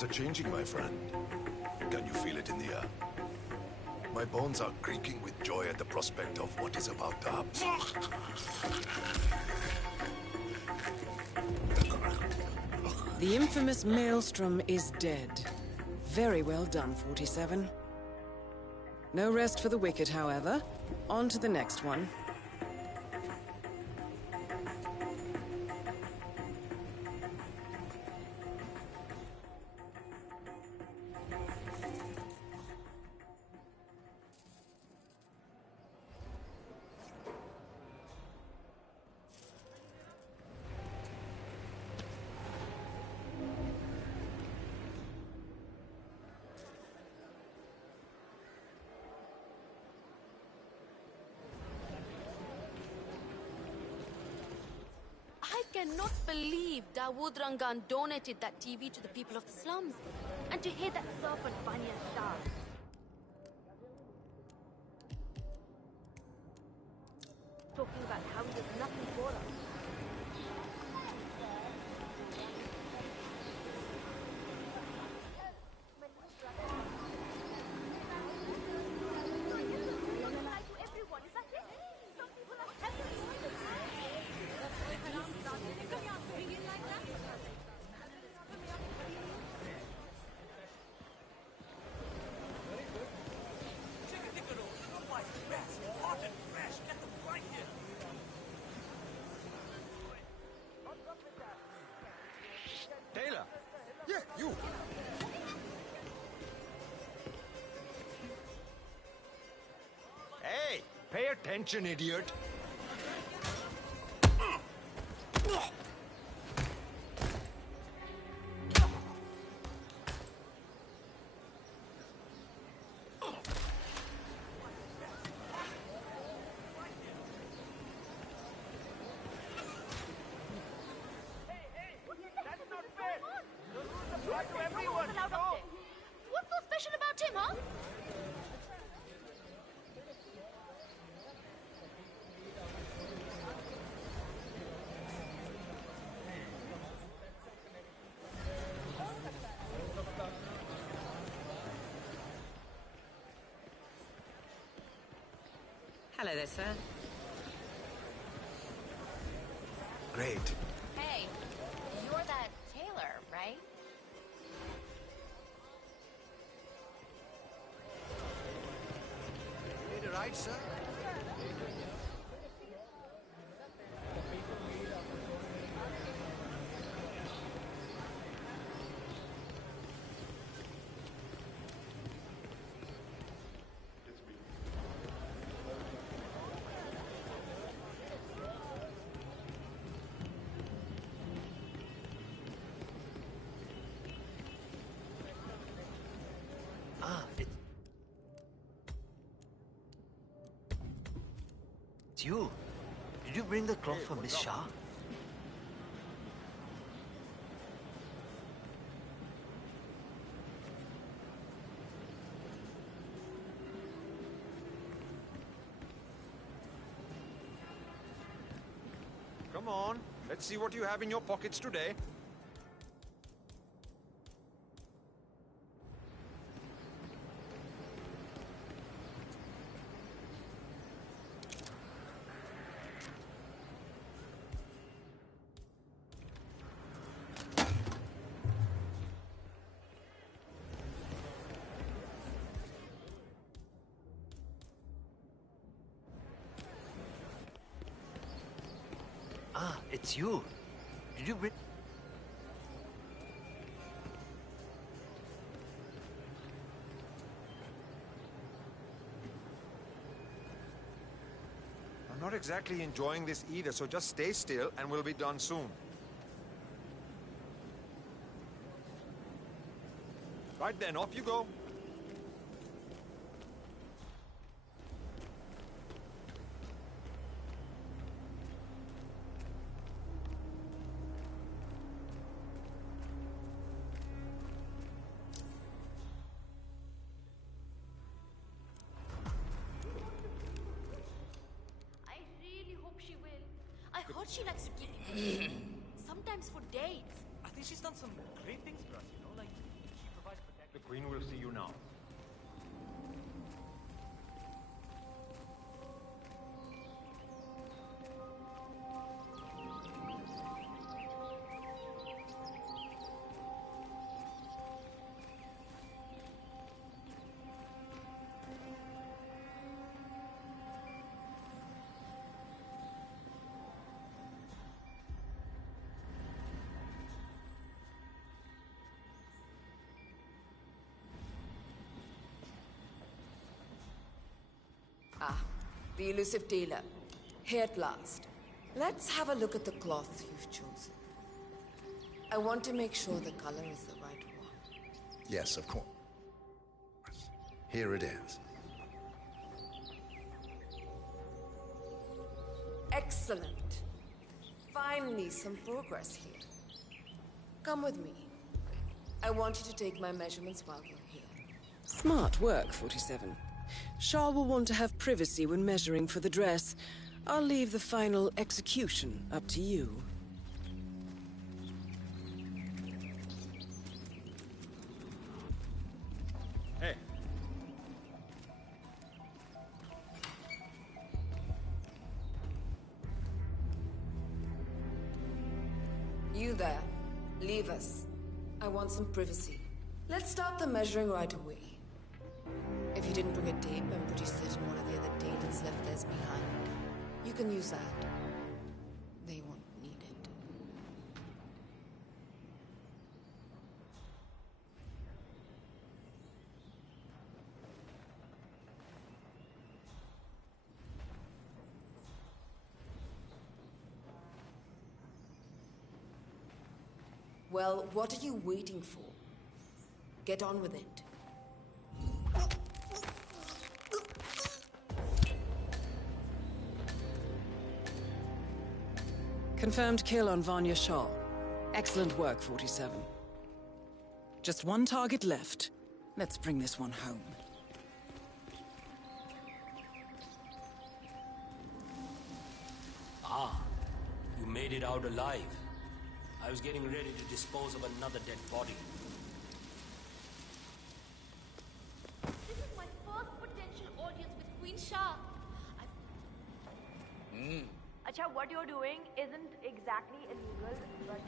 Are changing, my friend. Can you feel it in the air? My bones are creaking with joy at the prospect of what is about to happen. The infamous Maelstrom is dead. Very well done, 47. No rest for the wicked, however. On to the next one. I cannot believe Dawood Rangan donated that TV to the people of the slums. And to hear that serpent Banya Shah talking about how he does nothing for us. Taylor! Yeah, you! Hey! Pay attention, idiot! What's so special about him, huh? Hello there, sir. Great. Hey, you're that Taylor, right? Need a ride, sir? It's you. Did you bring the cloth for Miss Shah? Come on, let's see what you have in your pockets today. It's you. Did you bring... I'm not exactly enjoying this either, so just stay still and we'll be done soon. Right then, off you go. I heard she likes to keep sometimes for days. I think she's done some great things for us, you know, like Queen will see you now. Ah, the elusive dealer. Here at last. Let's have a look at the cloth you've chosen. I want to make sure the color is the right one. Yes, of course. Here it is. Excellent. Finally, some progress here. Come with me. I want you to take my measurements while we're here. Smart work, 47. Shah will want to have privacy when measuring for the dress. I'll leave the final execution up to you. Hey. You there. Leave us. I want some privacy. Let's start the measuring right away. If you didn't bring a tape, I'm pretty certain one of the other daters left theirs behind. You can use that. They won't need it. Well, what are you waiting for? Get on with it. Confirmed kill on Vanya Shah. Excellent work, 47. Just one target left. Let's bring this one home. Ah, you made it out alive. I was getting ready to dispose of another dead body. This is my first potential audience with Queen Shah. Acha, what you're doing isn't exactly illegal, but...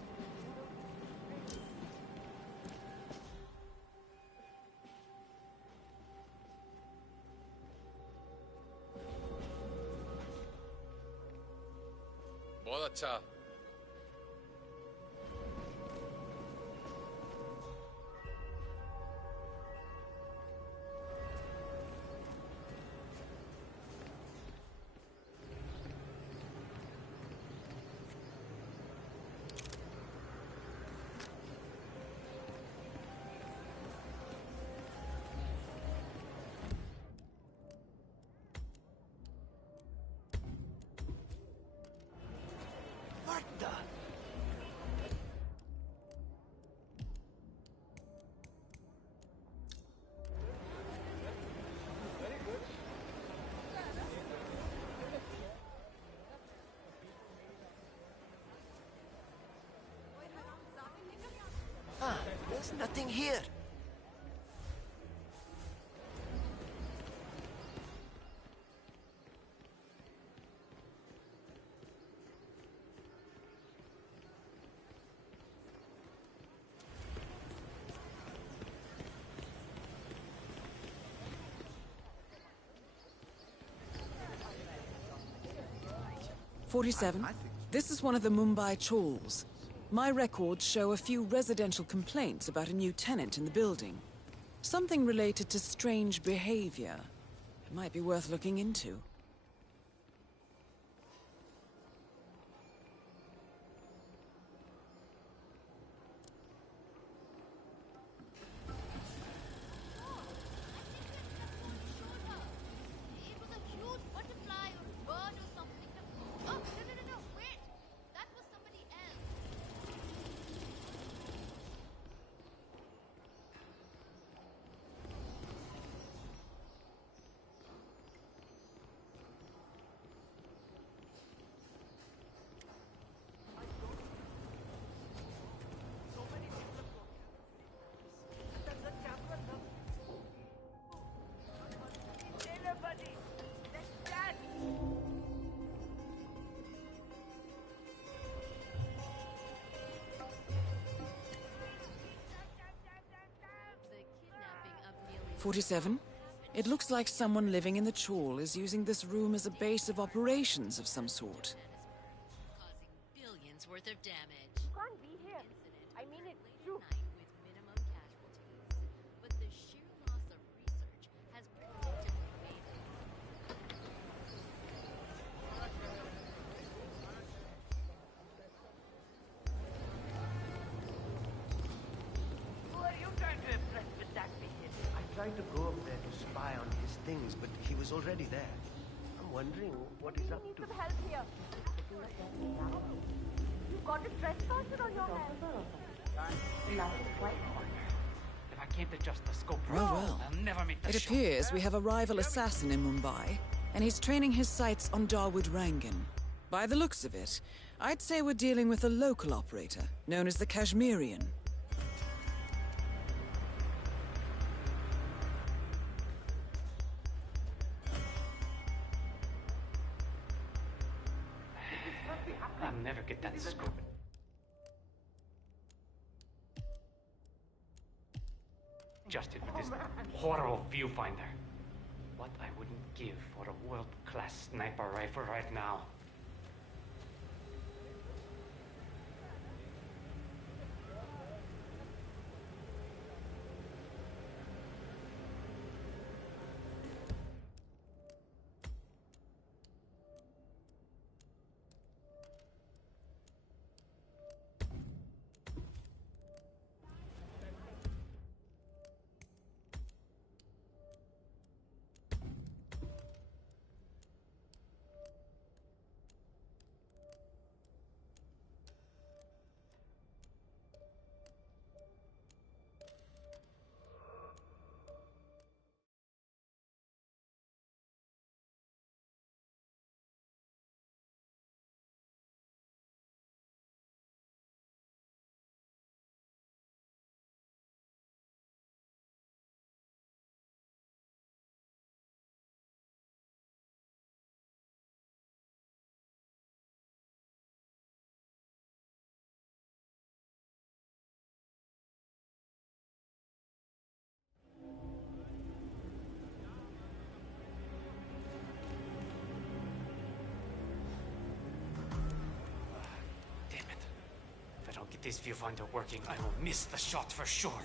बहुत अच्छा. What the? There's nothing here. "47. This is one of the Mumbai chawls. My records show a few residential complaints about a new tenant in the building. Something related to strange behavior. It might be worth looking into." It was a huge butterfly or a bird or something. Oh, no, wait! That was somebody else. 47. It looks like someone living in the Chawl is using this room as a base of operations of some sort. Causing billions worth of damage. You can't be here. I mean it. True. With minimum casualties. But the sheer loss of research has predictably made it. Who are you trying to impress with that vision? I tried to go up there to spy on his things, but he was already there. I'm wondering what he's up We need to. some help here. You've got a trespasser on your hands. If I can't adjust the scope Oh well. I'll never make the It shot. appears we have a rival assassin in Mumbai, and he's training his sights on Dawood Rangan. By the looks of it, I'd say we're dealing with a local operator, known as the Kashmirian. I'll never get that scope. Adjusted with this horrible viewfinder. What I wouldn't give for a world-class sniper rifle right now. Damn it. If I don't get this viewfinder working, I will miss the shot for sure.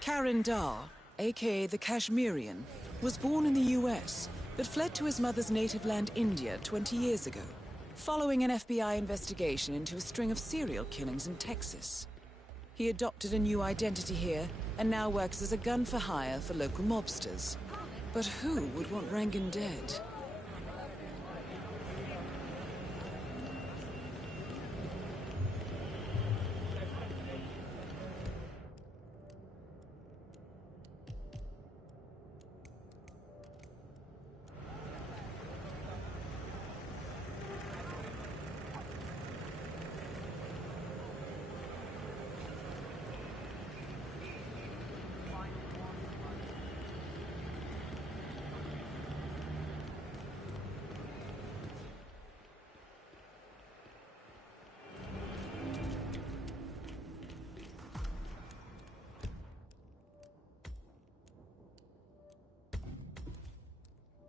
Karan Dar, aka the Kashmirian, was born in the US, but fled to his mother's native land, India, 20 years ago, following an FBI investigation into a string of serial killings in Texas. He adopted a new identity here, and now works as a gun for hire for local mobsters. But who would want Rangan dead?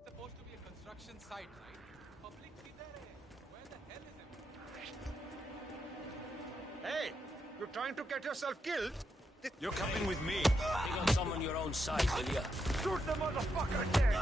Supposed to be a construction site, right? Public kidhar hai? Where the hell is it? Hey, you're trying to get yourself killed? You're coming with me. You got someone your own side, will ya? Shoot the motherfucker dead!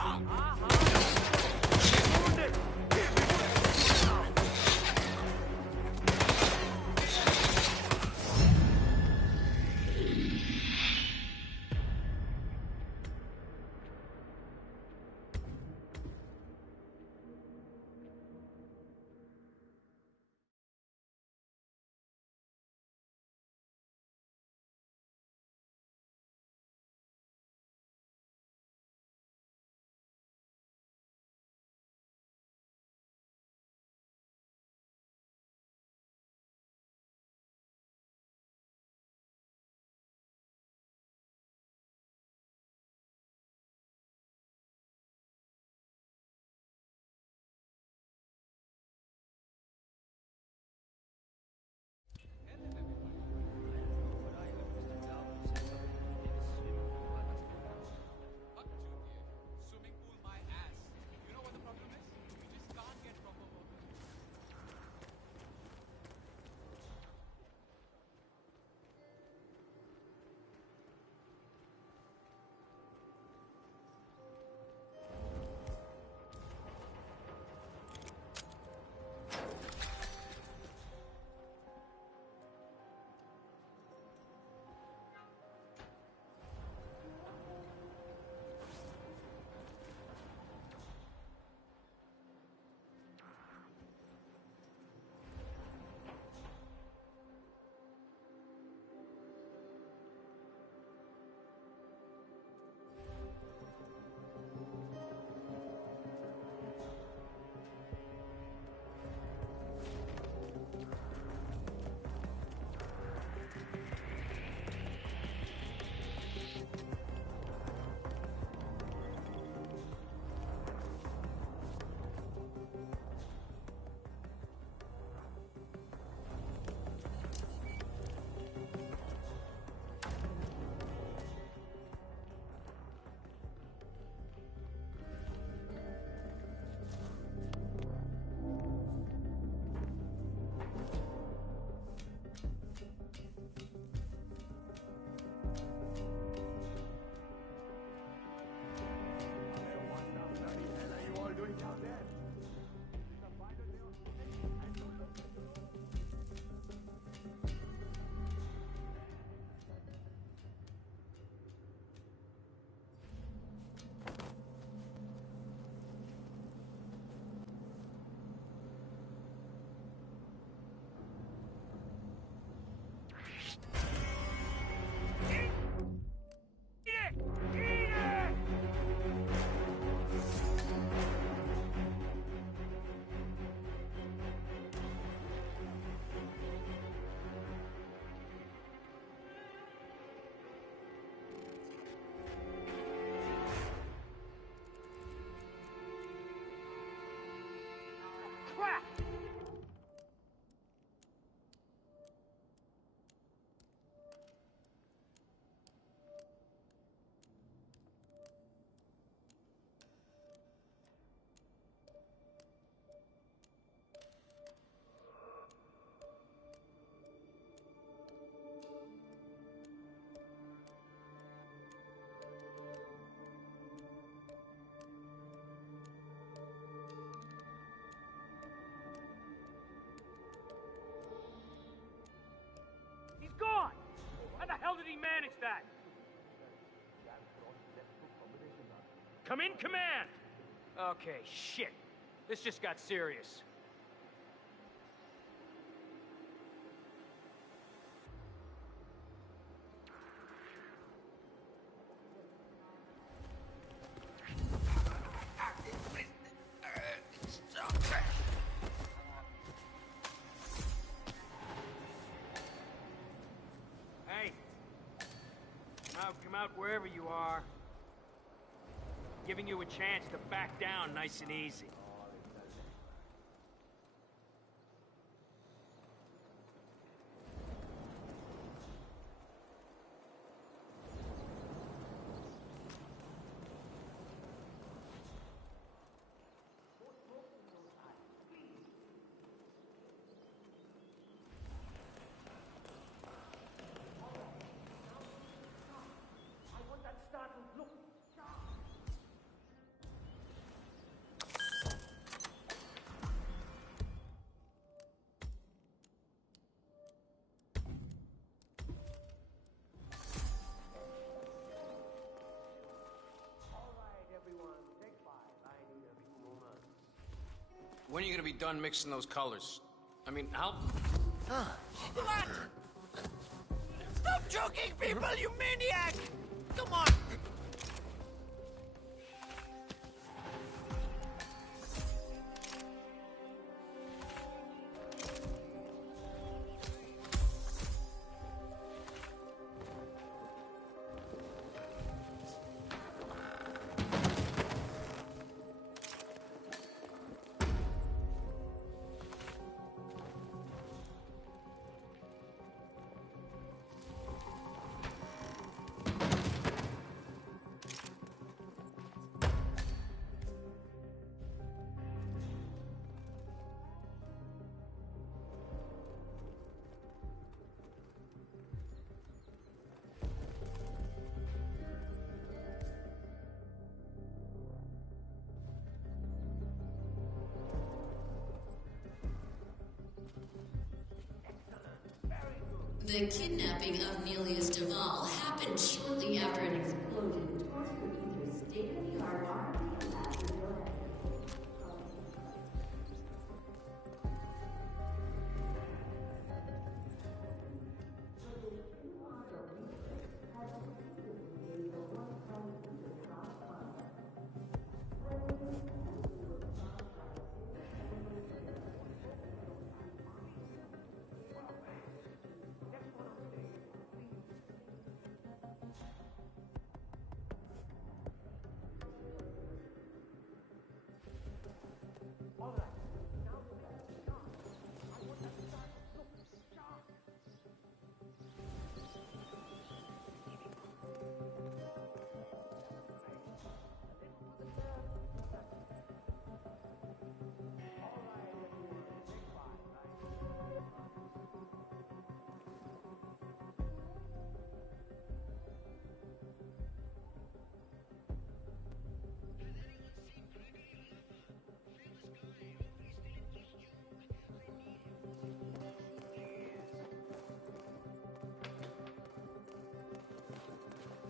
did he manage that? Come in, command! Okay, shit. This just got serious. Hey. Come out wherever you are. Giving you a chance to back down nice and easy. When are you gonna be done mixing those colors? I mean, how... What? Stop choking people, you maniac! Come on! The kidnapping of Nelius Duval happened shortly after an explosion tortured Peter's state-of-the-art R&D lab in Philadelphia.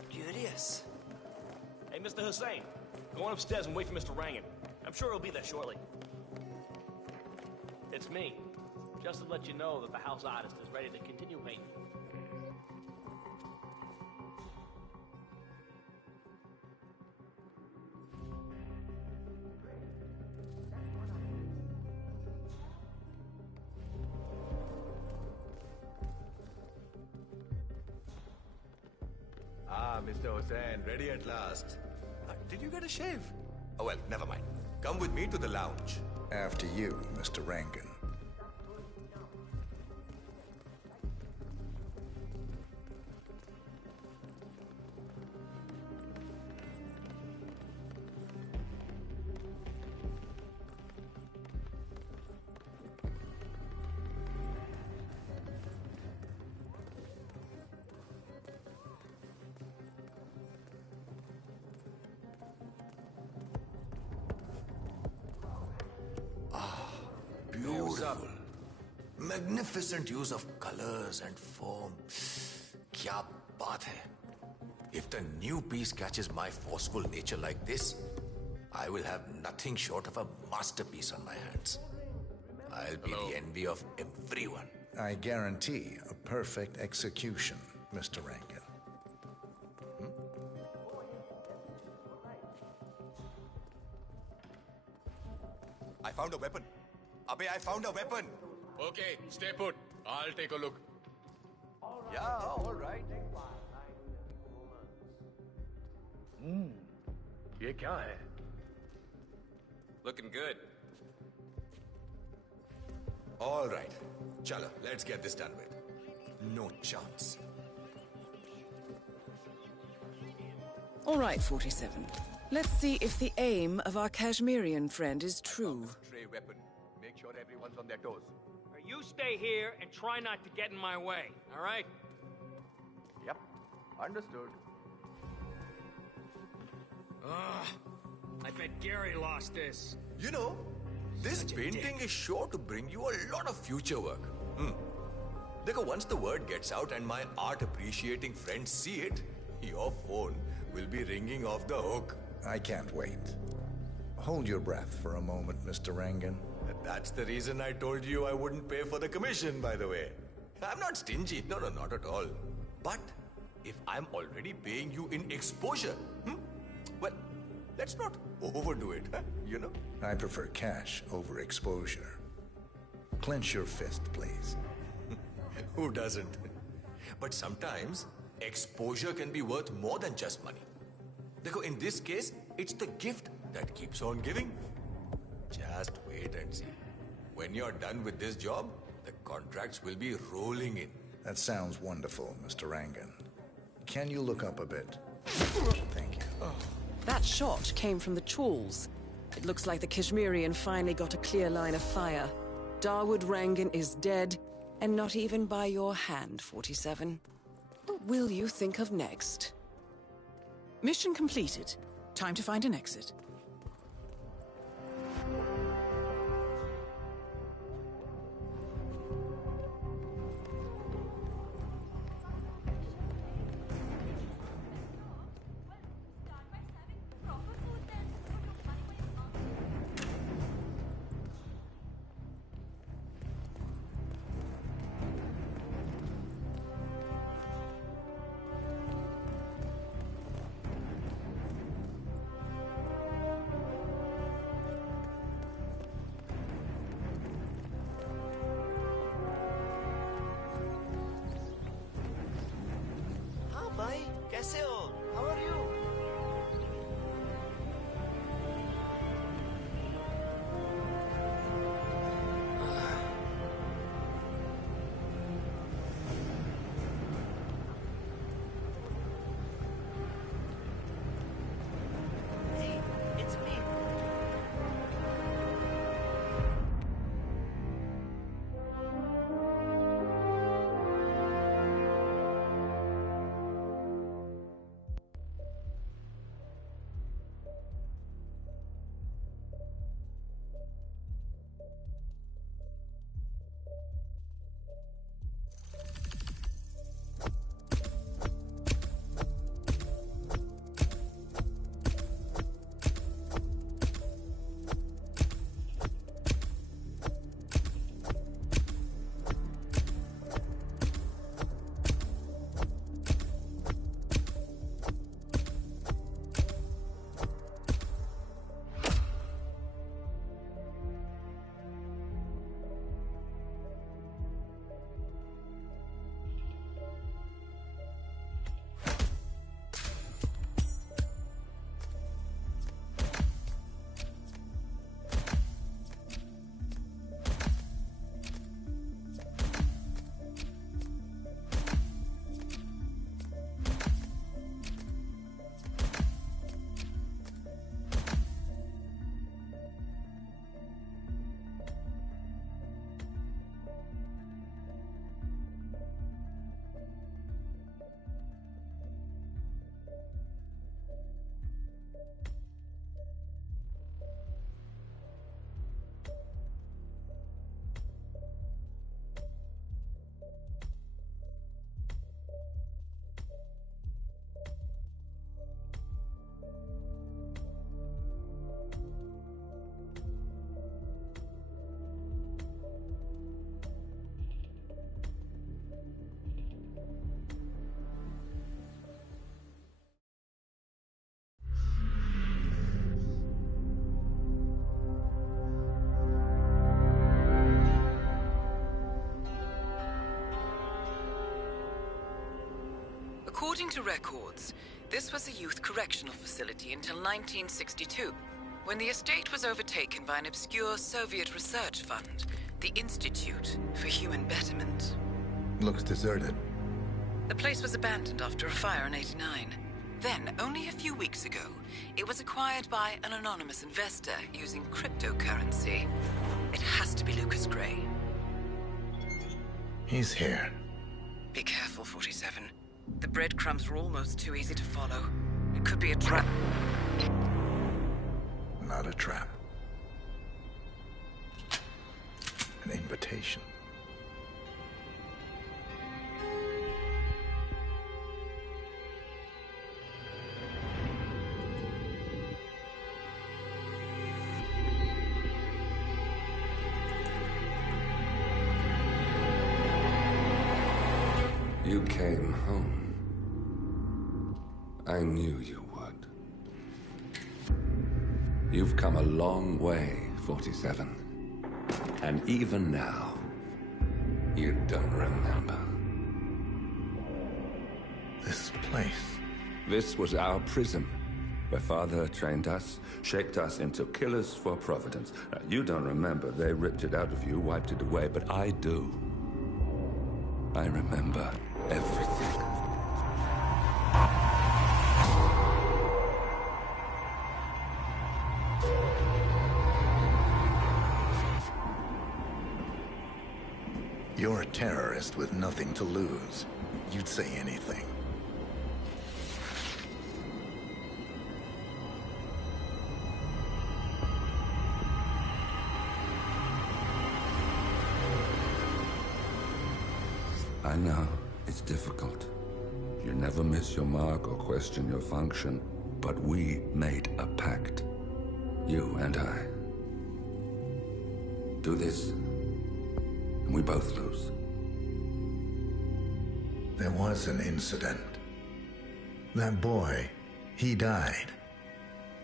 Curious. Hey, Mr. Hussein, go on upstairs and wait for Mr. Rangan. I'm sure he'll be there shortly. It's me. Just to let you know that the house artist is ready to continue painting. Ah, Mr. Hussain, ready at last. Did you get a shave? Oh, well, never mind. Come with me to the lounge. After you, Mr. Rangan. Beautiful. Magnificent use of colors and form. Kya बात है. If the new piece catches my forceful nature like this, I will have nothing short of a masterpiece on my hands. I'll be the envy of everyone. I guarantee a perfect execution, Mr. Rankin. I found a weapon. Abey, I found a weapon. Okay, stay put. I'll take a look. Yeah, all right. ये क्या है? Looking good. All right. Chalo, let's get this done with. No chance. All right, 47. Let's see if the aim of our Kashmirian friend is true. Stray weapon. Make sure everyone's on their toes. You stay here and try not to get in my way, all right? Yep. Understood. I bet Gary lost this. You know, this painting is sure to bring you a lot of future work. Dekho, once the word gets out and my art appreciating friends see it, your phone will be ringing off the hook. I can't wait. Hold your breath for a moment, Mr. Rankin. That's the reason I told you I wouldn't pay for the commission, by the way. I'm not stingy. No, not at all. But if I'm already paying you in exposure, well, let's not overdo it, you know? I prefer cash over exposure. Clench your fist, please. Who doesn't? But sometimes, exposure can be worth more than just money. Dekho, in this case, it's the gift that keeps on giving. Just wait and see. When you're done with this job, the contracts will be rolling in. That sounds wonderful, Mr. Rankin. Can you look up a bit? Thank you. That shot came from the tools. It looks like the Kashmirian finally got a clear line of fire. Dawood Rangan is dead, and not even by your hand, 47. What will you think of next? Mission completed. Time to find an exit. कैसे हो? How are you? Hey, it's me. According to records, this was a youth correctional facility until 1962, when the estate was overtaken by an obscure Soviet research fund, the Institute for Human Betterment. Looks deserted. The place was abandoned after a fire in '89. Then, only a few weeks ago, it was acquired by an anonymous investor using cryptocurrency. It has to be Lucas Gray. He's here. Be careful, 47. The breadcrumbs were almost too easy to follow. It could be a trap. Not a trap. An invitation. You came home. I knew you would. You've come a long way, 47. And even now, you don't remember. This place. This was our prison, where Father trained us, shaped us into killers for Providence. Now, you don't remember. They ripped it out of you, wiped it away, but I do. I remember everything. You're a terrorist with nothing to lose. You'd say anything. I know, it's difficult. You never miss your mark or question your function. But we made a pact. You and I. Do this, and we both lose. There was an incident. That boy, he died.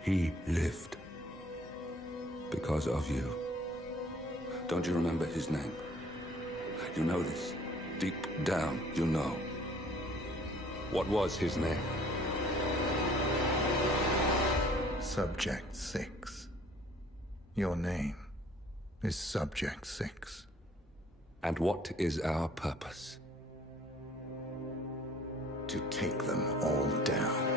He lived. Because of you. Don't you remember his name? You know this. Deep down, you know. What was his name? Subject 6. Your name is Subject 6. And what is our purpose? To take them all down.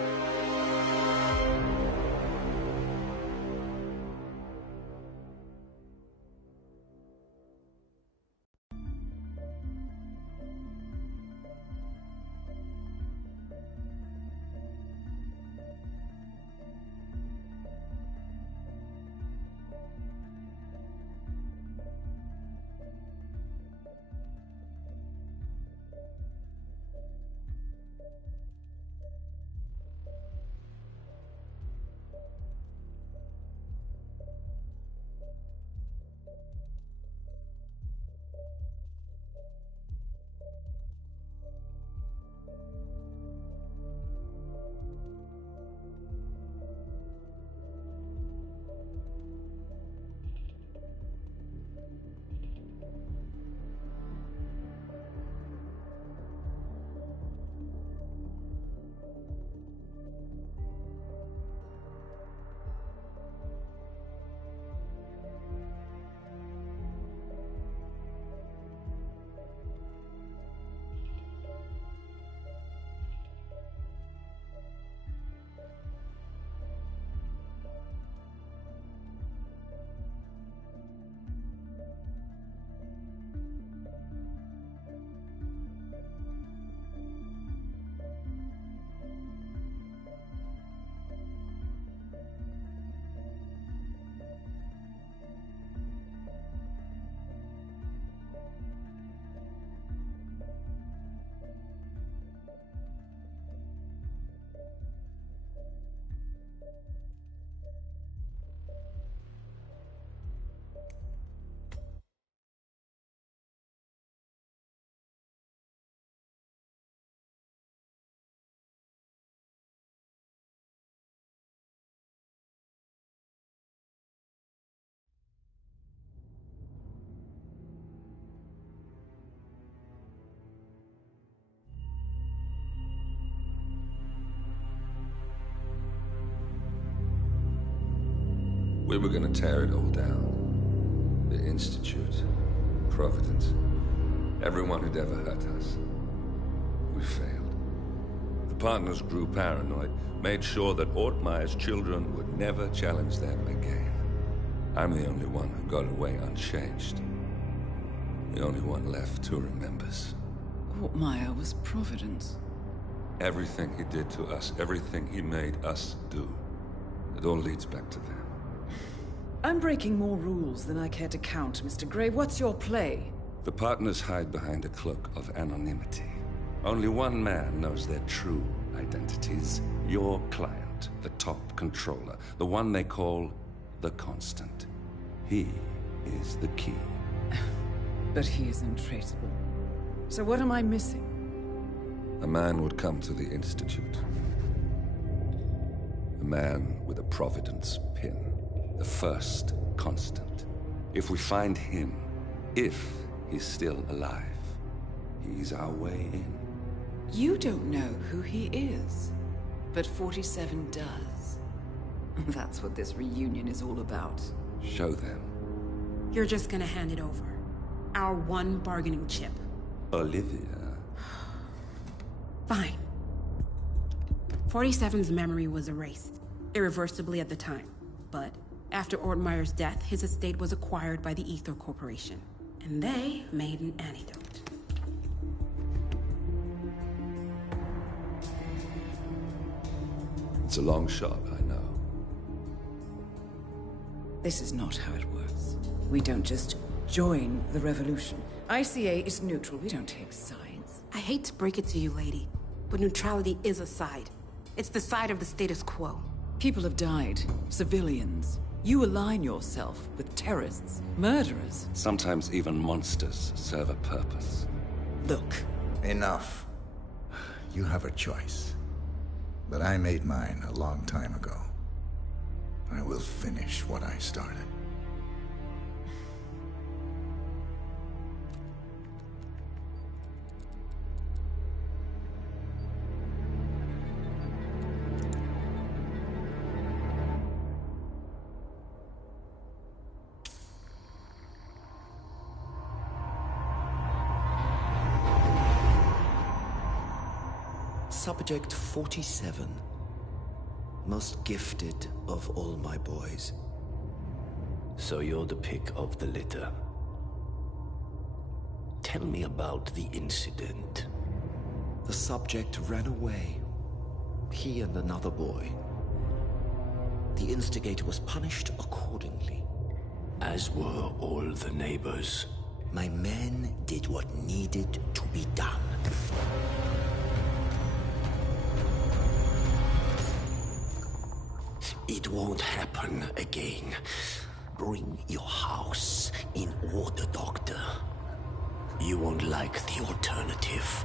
We were gonna tear it all down. The Institute, Providence, everyone who'd ever hurt us. We failed. The partners grew paranoid, made sure that Ortmeyer's children would never challenge them again. I'm the only one who got away unchanged. The only one left who remembers. Ortmeyer was Providence. Everything he did to us, everything he made us do, it all leads back to them. I'm breaking more rules than I care to count, Mr. Gray. What's your play? The partners hide behind a cloak of anonymity. Only one man knows their true identities. Your client, the top controller, the one they call the Constant. He is the key. But he is untraceable. So what am I missing? A man would come to the Institute. A man with a Providence pin. The first Constant. If we find him, if he's still alive, he's our way in. You don't know who he is, but 47 does. That's what this reunion is all about. Show them. You're just gonna hand it over. Our one bargaining chip. Olivia. Fine. 47's memory was erased, irreversibly at the time. But after Ortmeyer's death, his estate was acquired by the Ether Corporation. And they made an antidote. It's a long shot, I know. This is not how it works. We don't just join the revolution. ICA is neutral. We don't take sides. I hate to break it to you, lady, but neutrality is a side. It's the side of the status quo. People have died. Civilians. You align yourself with terrorists, murderers. Sometimes even monsters serve a purpose. Look. Enough. You have a choice. But I made mine a long time ago. I will finish what I started. Subject 47. Most gifted of all my boys. So you're the pick of the litter. Tell me about the incident. The subject ran away. He and another boy. The instigator was punished accordingly. As were all the neighbors. My men did what needed to be done. It won't happen again. Bring your house in order, Doctor. You won't like the alternative.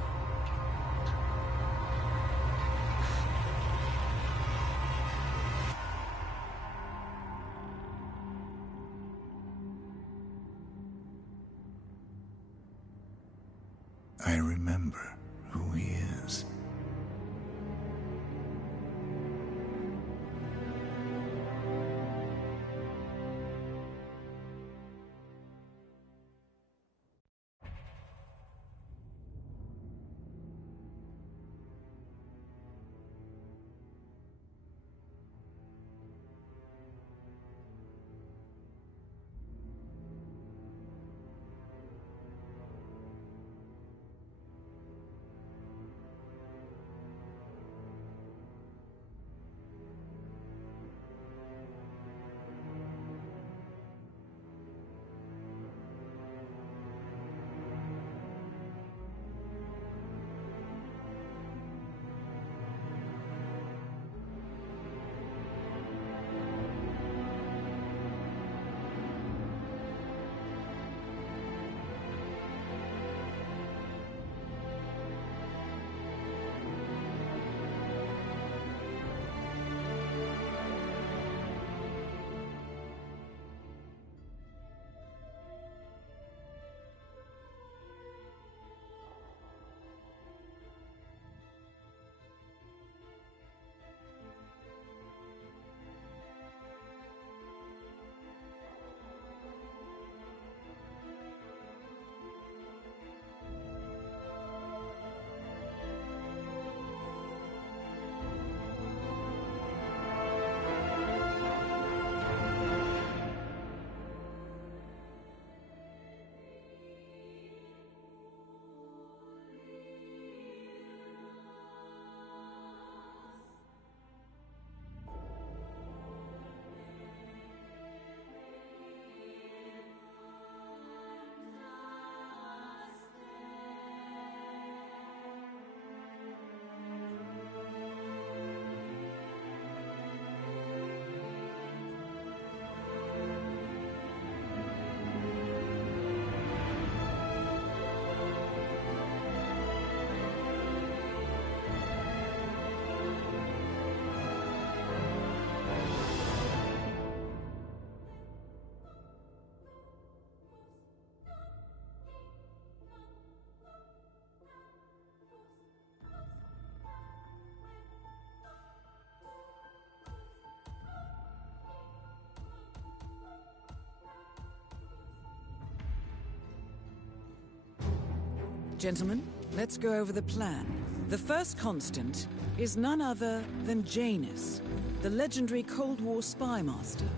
I remember who he is. Gentlemen, let's go over the plan. The first constant is none other than Janus, the legendary Cold War spy master.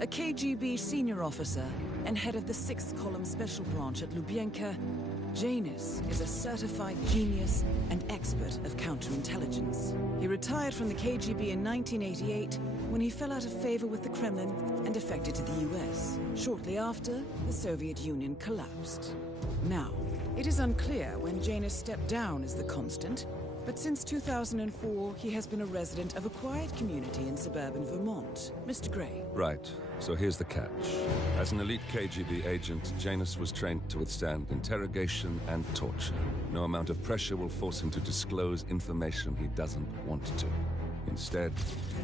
A KGB senior officer and head of the 6th Column Special Branch at Lubyanka, Janus is a certified genius and expert of counterintelligence. He retired from the KGB in 1988 when he fell out of favor with the Kremlin and defected to the US. Shortly after, the Soviet Union collapsed. Now, it is unclear when Janus stepped down as the constant, but since 2004, he has been a resident of a quiet community in suburban Vermont. Mr. Gray. Right. So here's the catch. As an elite KGB agent, Janus was trained to withstand interrogation and torture. No amount of pressure will force him to disclose information he doesn't want to. Instead,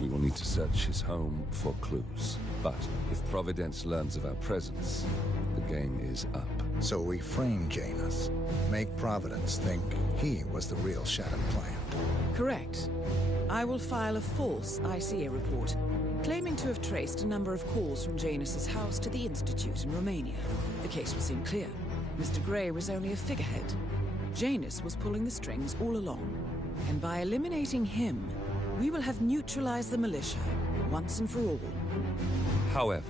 we will need to search his home for clues. But if Providence learns of our presence, the game is up. So we frame Janus, make Providence think he was the real Shadow Plant. Correct. I will file a false ICA report, claiming to have traced a number of calls from Janus's house to the Institute in Romania. The case will seem clear. Mr. Gray was only a figurehead. Janus was pulling the strings all along. And by eliminating him, we will have neutralized the militia, once and for all. However,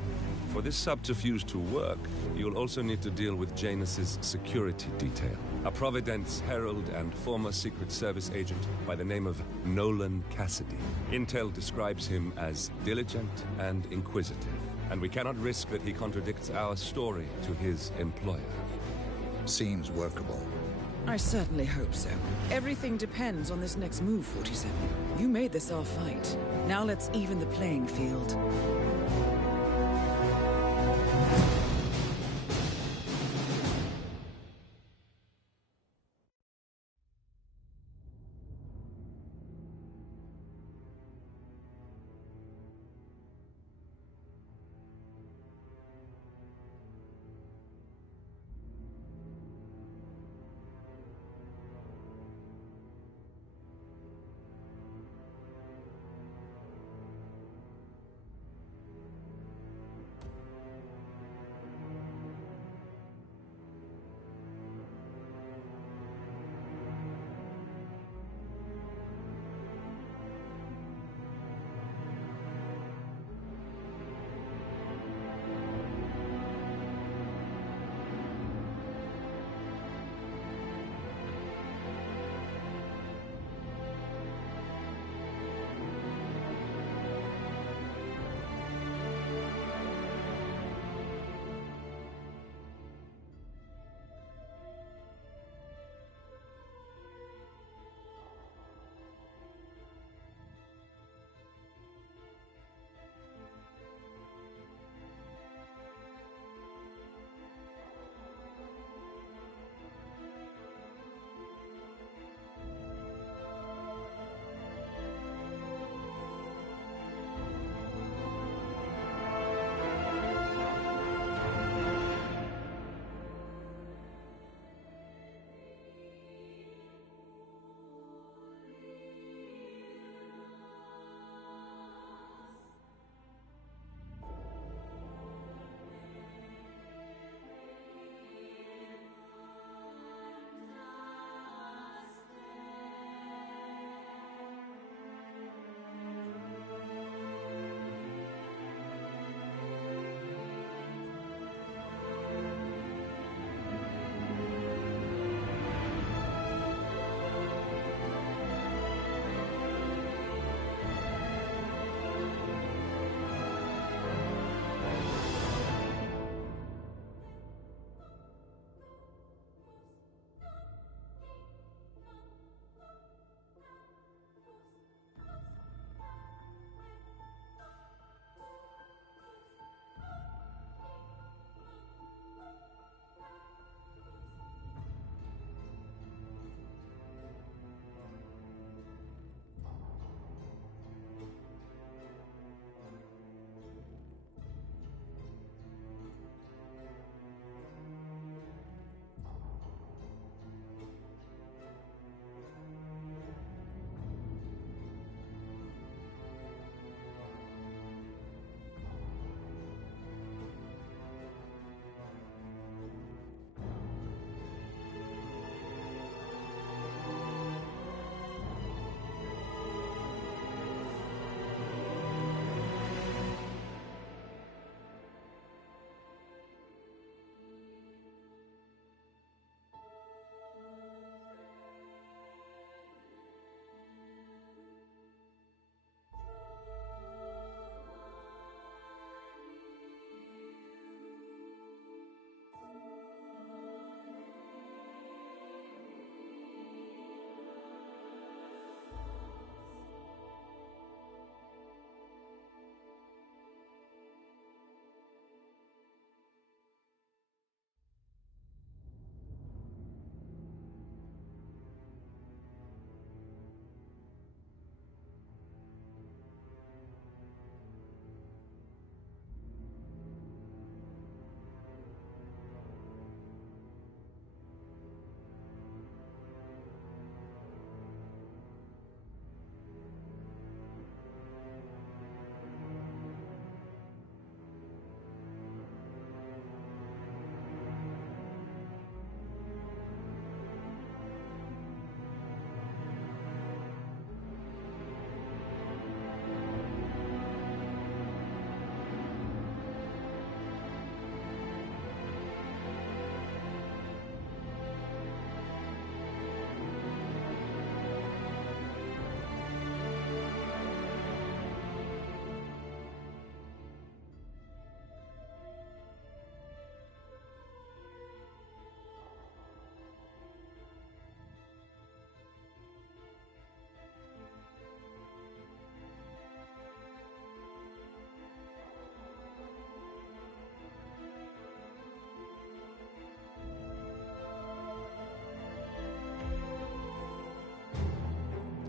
for this subterfuge to work, you'll also need to deal with Janus's security detail. A Providence herald and former Secret Service agent by the name of Nolan Cassidy. Intel describes him as diligent and inquisitive, and we cannot risk that he contradicts our story to his employer. Seems workable. I certainly hope so. Everything depends on this next move, 47. You made this our fight. Now let's even the playing field.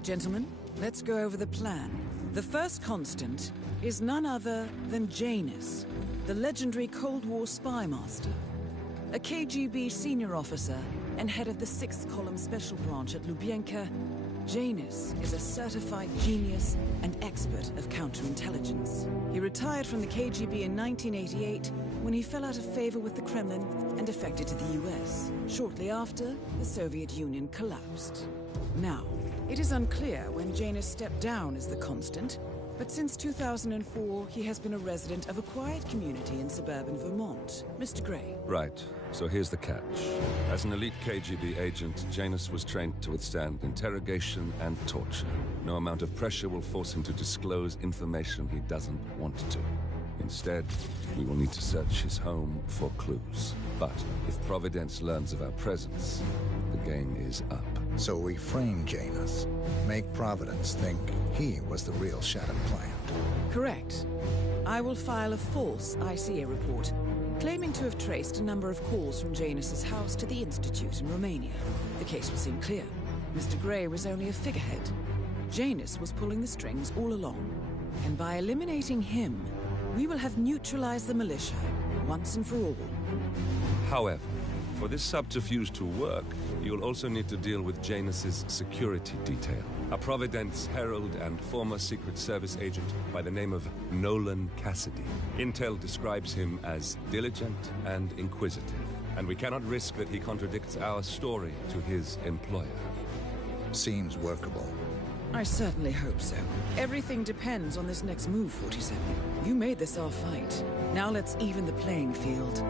Gentlemen, let's go over the plan. The first constant is none other than Janus, the legendary Cold War spy master. A KGB senior officer and head of the 6th Column Special Branch at Lubyanka, Janus is a certified genius and expert of counterintelligence. He retired from the KGB in 1988 when he fell out of favor with the Kremlin and defected to the US. Shortly after, the Soviet Union collapsed. Now, it is unclear when Janus stepped down as the constant, but since 2004, he has been a resident of a quiet community in suburban Vermont. Mr. Gray. Right. So here's the catch. As an elite KGB agent, Janus was trained to withstand interrogation and torture. No amount of pressure will force him to disclose information he doesn't want to. Instead, we will need to search his home for clues. But if Providence learns of our presence, the game is up. So we frame Janus, make Providence think he was the real shattered plant. Correct. I will file a false ICA report, claiming to have traced a number of calls from Janus's house to the Institute in Romania. The case will seem clear. Mr. Gray was only a figurehead. Janus was pulling the strings all along. And by eliminating him, we will have neutralized the militia, once and for all. However, for this subterfuge to work, you'll also need to deal with Janus's security detail. A Providence herald and former Secret Service agent by the name of Nolan Cassidy. Intel describes him as diligent and inquisitive, and we cannot risk that he contradicts our story to his employer. Seems workable. I certainly hope so. Everything depends on this next move, 47. You made this our fight. Now let's even the playing field.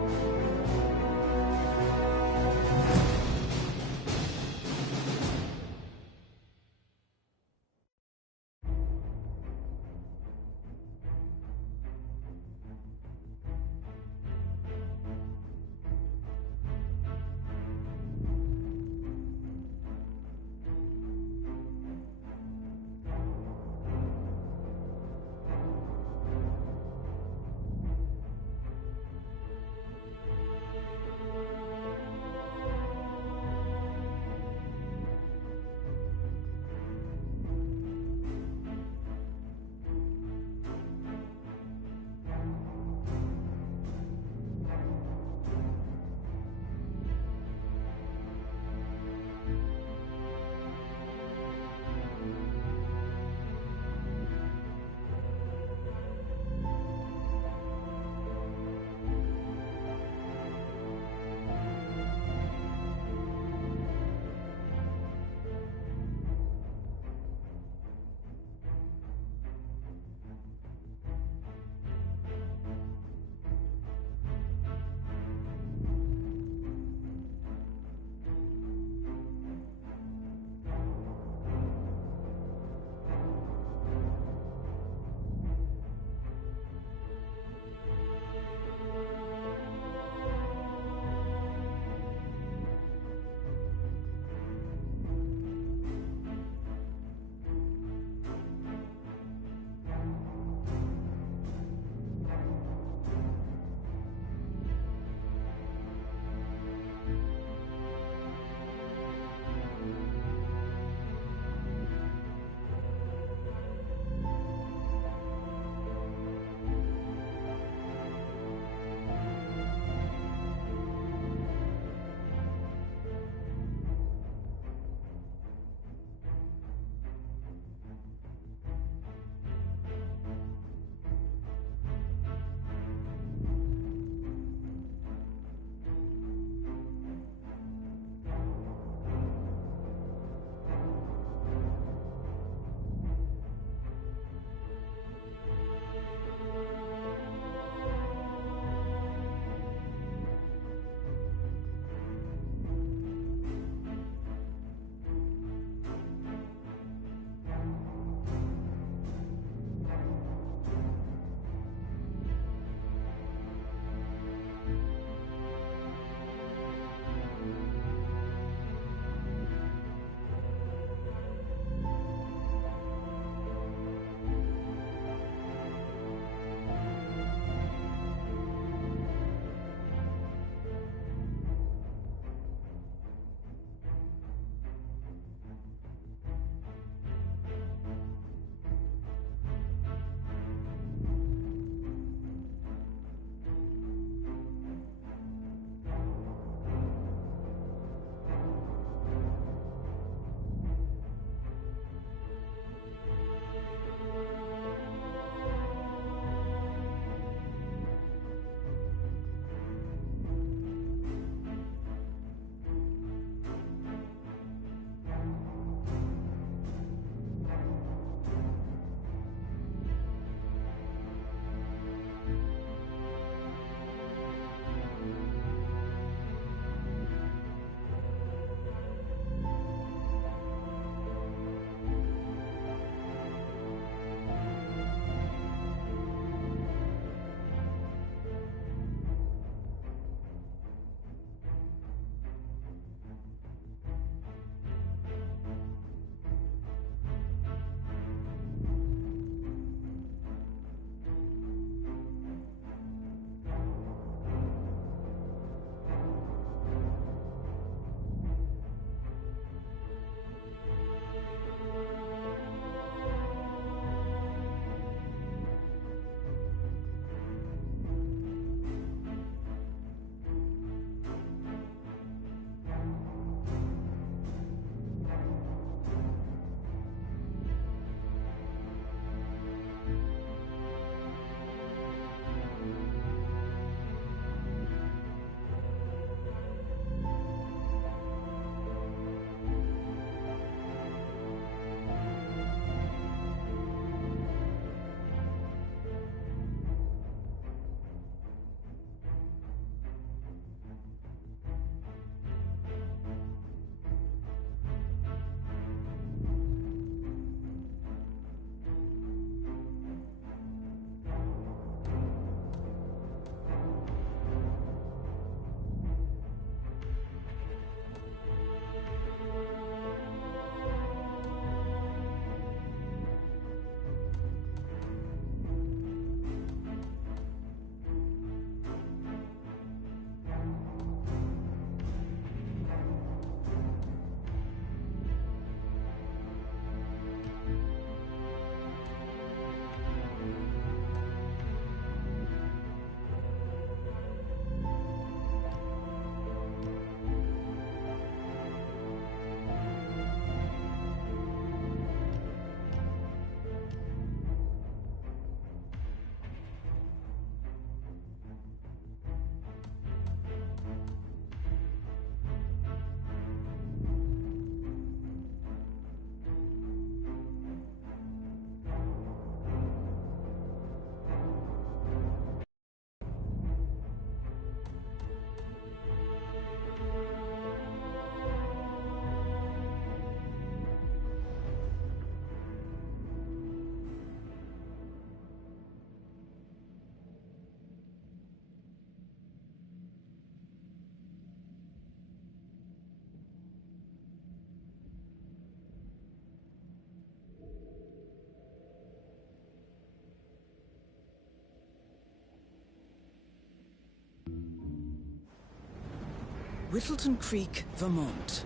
Whittleton Creek, Vermont.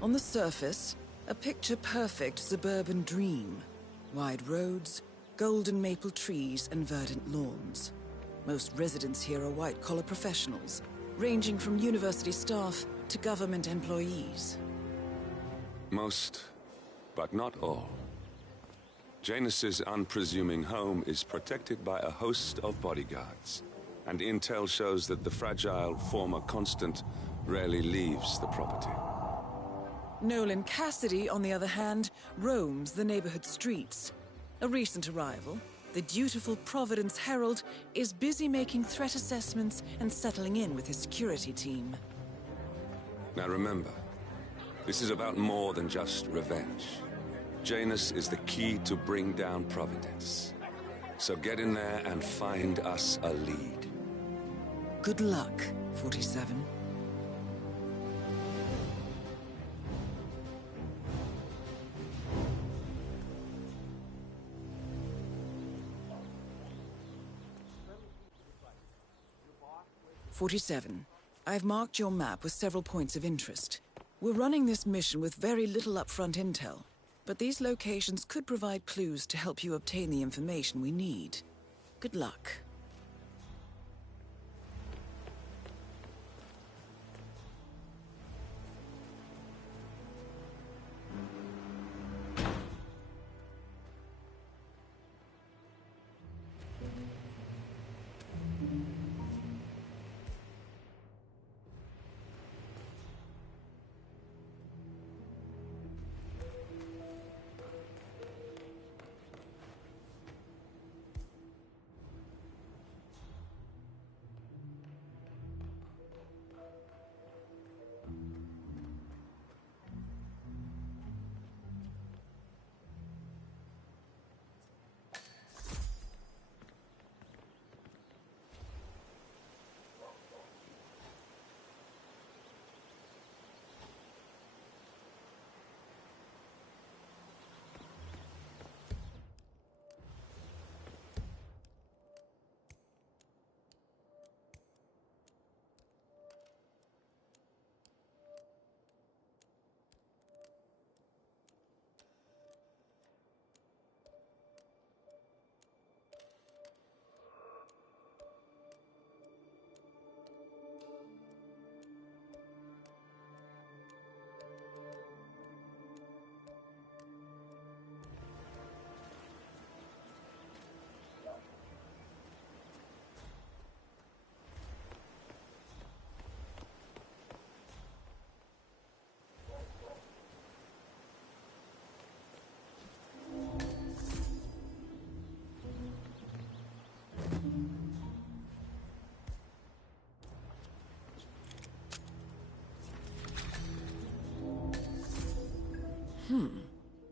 On the surface, a picture-perfect suburban dream. Wide roads, golden maple trees, and verdant lawns. Most residents here are white-collar professionals, ranging from university staff to government employees. Most, but not all. Janus's unpresuming home is protected by a host of bodyguards, and intel shows that the fragile former constant rarely leaves the property. Nolan Cassidy, on the other hand, roams the neighborhood streets. A recent arrival, the dutiful Providence Herald is busy making threat assessments and settling in with his security team. Now remember, this is about more than just revenge. Janus is the key to bring down Providence. So get in there and find us a lead. Good luck, 47. I've marked your map with several points of interest. We're running this mission with very little upfront intel, but these locations could provide clues to help you obtain the information we need. Good luck.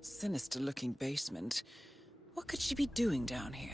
Sinister-looking basement. What could she be doing down here?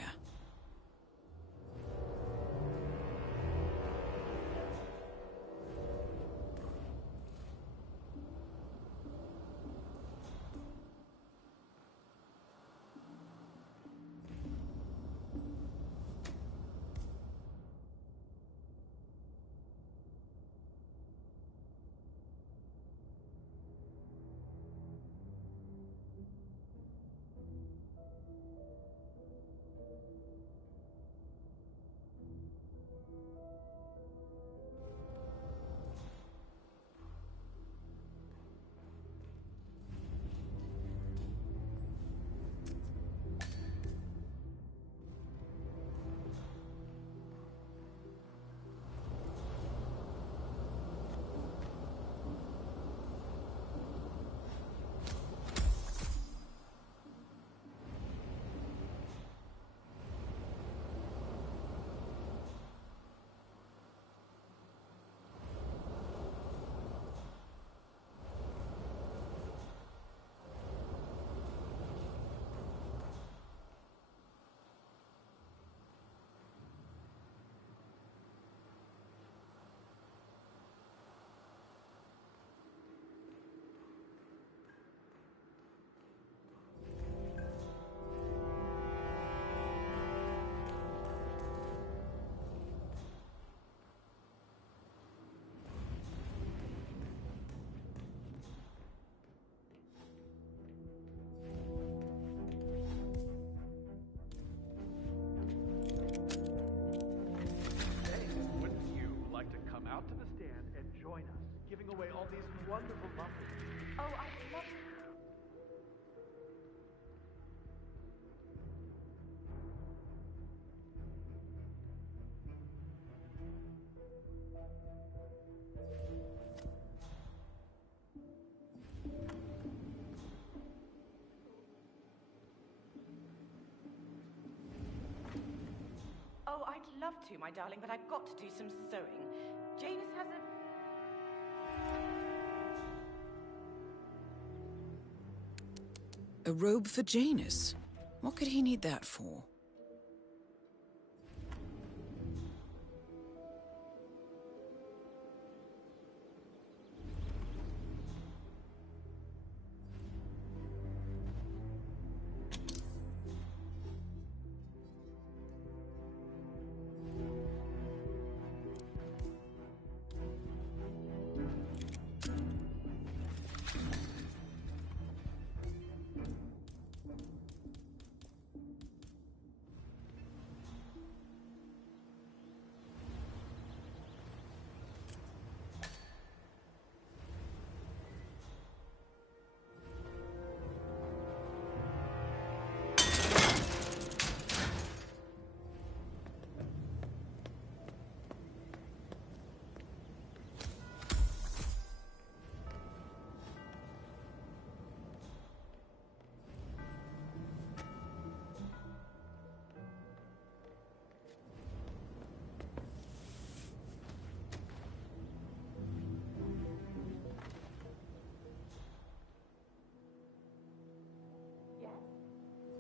wonderful muffin. Oh, I love it. Oh, I'd love to, my darling, but I've got to do some sewing. Janus has A robe for Janus? What could he need that for?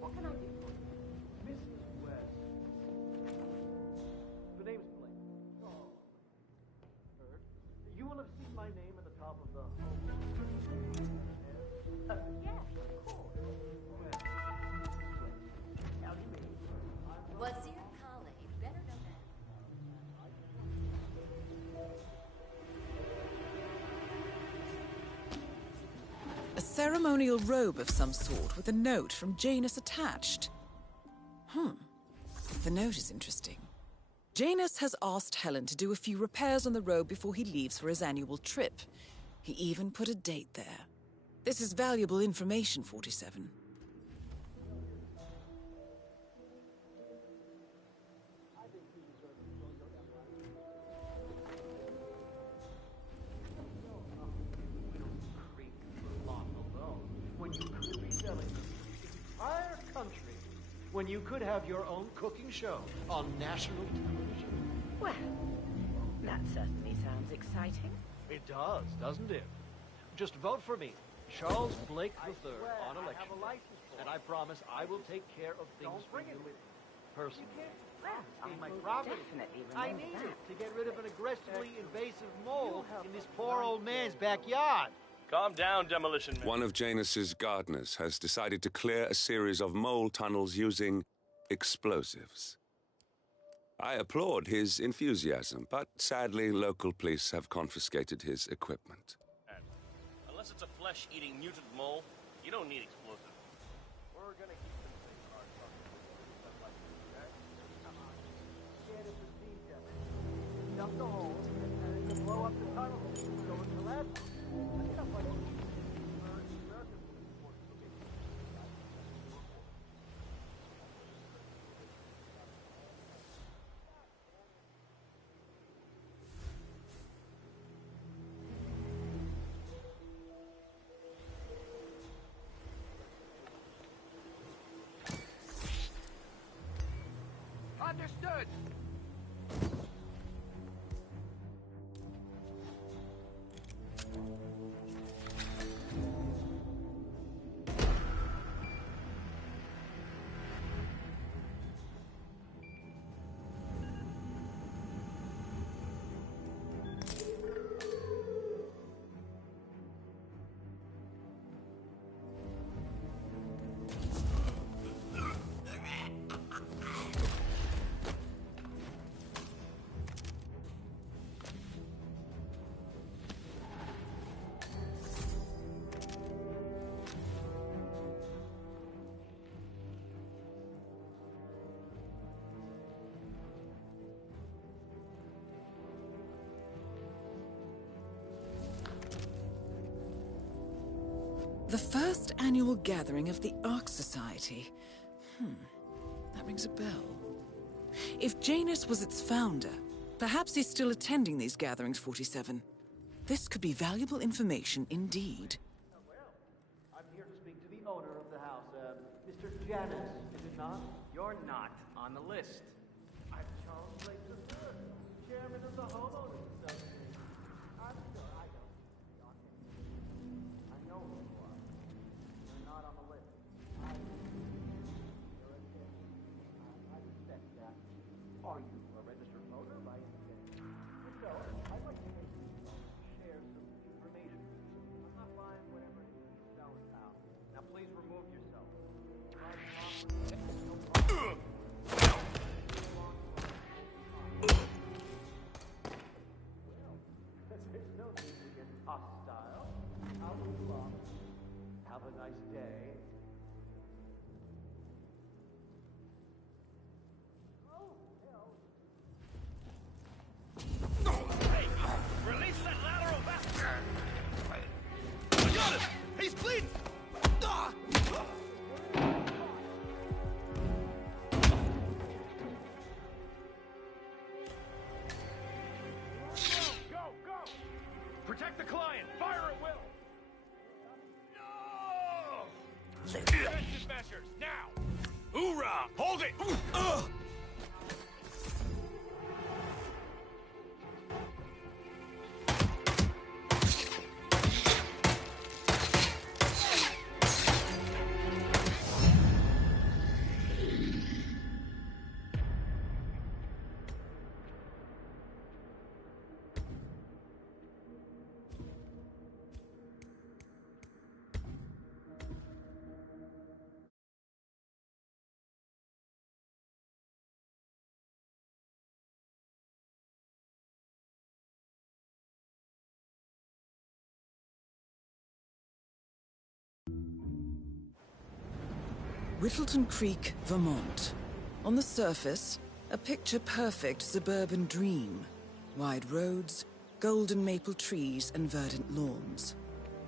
What can I do for you? Mrs. West. The name's Blake. Oh. You will have seen my name at the top of the home. Yes, of course. Wazir Kale, better know that. A ceremonial robe of some sort with a note from Janus attached. The note is interesting. Janus has asked Helen to do a few repairs on the robe before he leaves for his annual trip. He even put a date there. This is valuable information, 47. When you could be selling the entire country, when you could have your own cooking show on national television. Well, that certainly sounds exciting. It does, doesn't it? Just vote for me, Charles Blake III, on election. And I promise I will take care of things for you personally. In my property. I need it to get rid of an aggressively invasive mole in this poor old man's backyard. Calm down, Demolition Man. One of Janus's gardeners has decided to clear a series of mole tunnels using explosives. I applaud his enthusiasm, but sadly, local police have confiscated his equipment. Unless it's a flesh-eating mutant mole, you don't need explosives. We're gonna keep them safe in our truck. Stuff like this, okay? Come on. Get a procedure. Dump the hole, and then blow up the tunnel. So it collapses. Stuff like this. Understood. The first annual gathering of the Ark Society. That rings a bell. If Janus was its founder, perhaps he's still attending these gatherings, 47. This could be valuable information indeed. I'm here to speak to the owner of the house, Mr. Janus, is it not? You're not on the list. I'm Charles Blake III, chairman of the homeowners association. I'm sure I don't. I know who you are. You're not on the list. You're a kid. I respect that. Are you a registered voter by any chance? If so, I'd like to share some information. I'm not buying whatever it is you're selling, pal. Now please remove yourself. There's no need to get hostile. How will you all? Have a nice day. Release that lateral bastard! Got him! He's bleeding! Go! Protect the client! Fire at will! No! Defensive measures, now! Hoorah! Hold it! Whittleton Creek, Vermont. On the surface, a picture-perfect suburban dream. Wide roads, golden maple trees, and verdant lawns.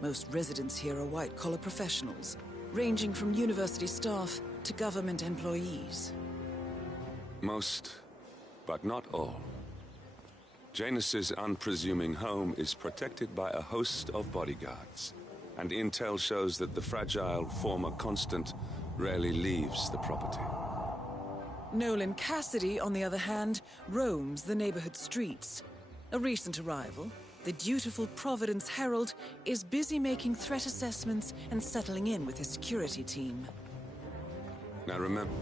Most residents here are white-collar professionals, ranging from university staff to government employees. Most, but not all. Janus's unpresuming home is protected by a host of bodyguards, and intel shows that the fragile former Constant rarely leaves the property. Nolan Cassidy, on the other hand, roams the neighborhood streets. A recent arrival, the dutiful Providence Herald is busy making threat assessments and settling in with his security team. Now remember...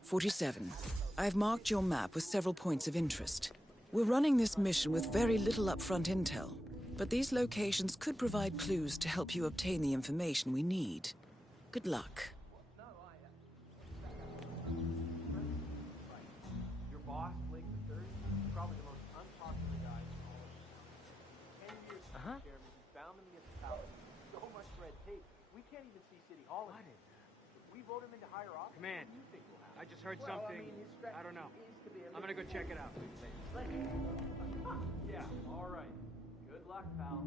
47. I've marked your map with several points of interest. We're running this mission with very little upfront intel, but these locations could provide clues to help you obtain the information we need. Good luck. Your boss, Blake III, is probably the most unpopular guy in all of 10 years as chairman, he's bound the municipality. So much red tape. We can't even see City Hall. What is that? If we vote him into higher office, Command, what do you think will happen? I just heard something. I don't know. I'm gonna go check it out. Yeah, all right. Good luck, pal.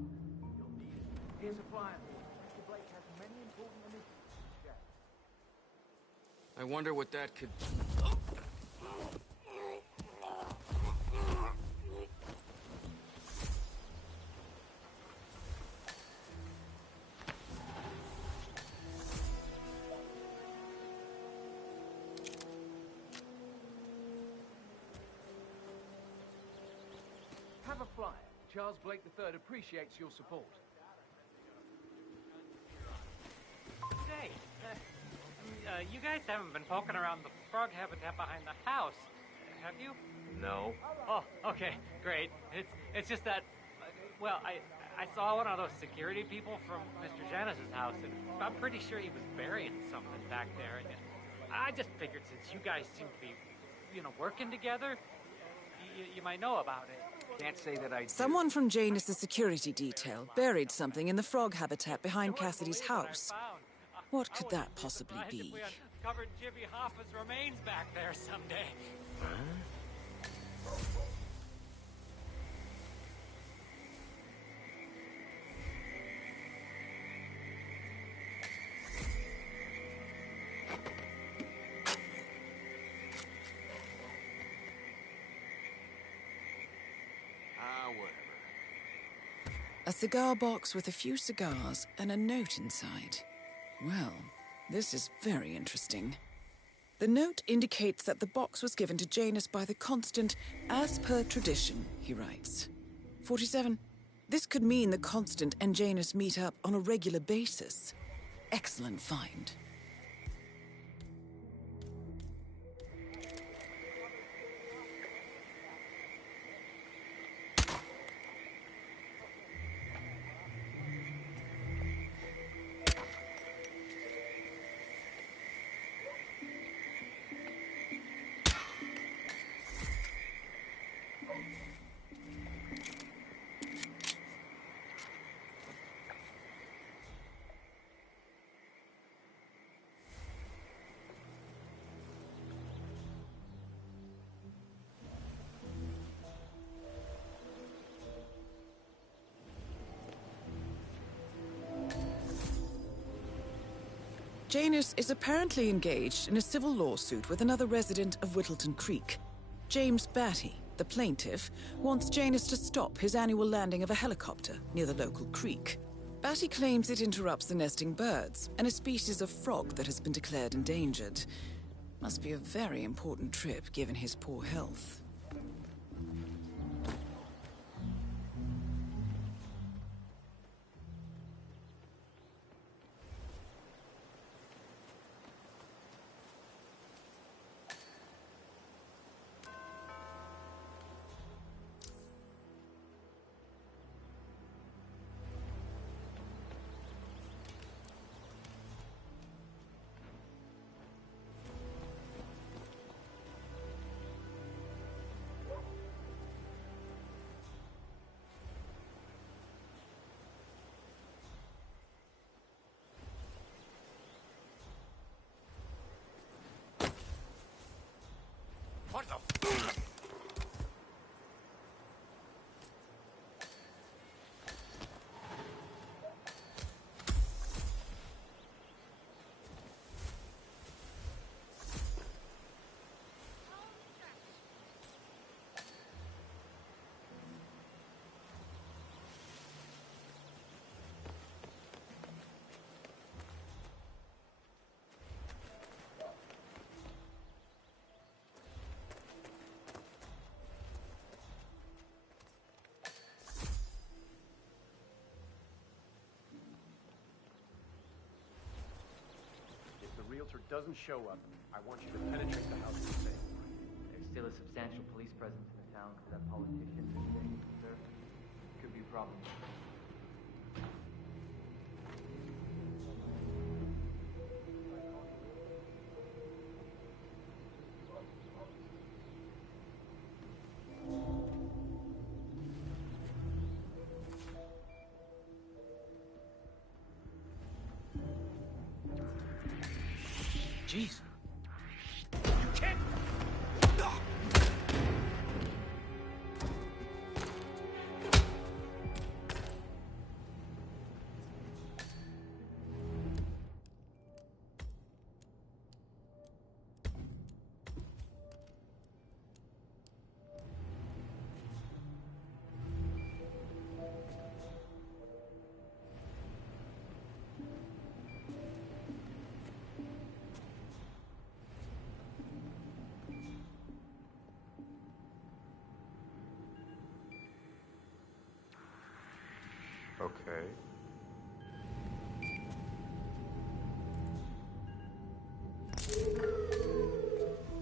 You'll need it. Here's a plan. Mr. Blake has many important initiatives to check. I wonder what that could... Have a flyer. Charles Blake III appreciates your support. Hey, you guys haven't been poking around the frog habitat behind the house, have you? No. Oh, okay, great. It's just that, well, I saw one of those security people from Mr. Janus's house, and I'm pretty sure he was burying something back there. And I just figured since you guys seem to be, working together, you might know about it. Can't say that I do. Someone from Janus's security detail buried something in the frog habitat behind Cassidy's house. What could that possibly be? If we uncovered Jimmy Hoffa's remains back there someday. whatever. A cigar box with a few cigars and a note inside. Well, this is very interesting. The note indicates that the box was given to Janus by the Constant, as per tradition, he writes. 47. This could mean the Constant and Janus meet up on a regular basis. Excellent find. Janus is apparently engaged in a civil lawsuit with another resident of Whittleton Creek. James Batty, the plaintiff, wants Janus to stop his annual landing of a helicopter near the local creek. Batty claims it interrupts the nesting birds and a species of frog that has been declared endangered. Must be a very important trip given his poor health. What the realtor doesn't show up, I want you to penetrate the house and say. There's still a substantial police presence in the town for that politician to stay, sir. Could be a problem. Jeez. Okay.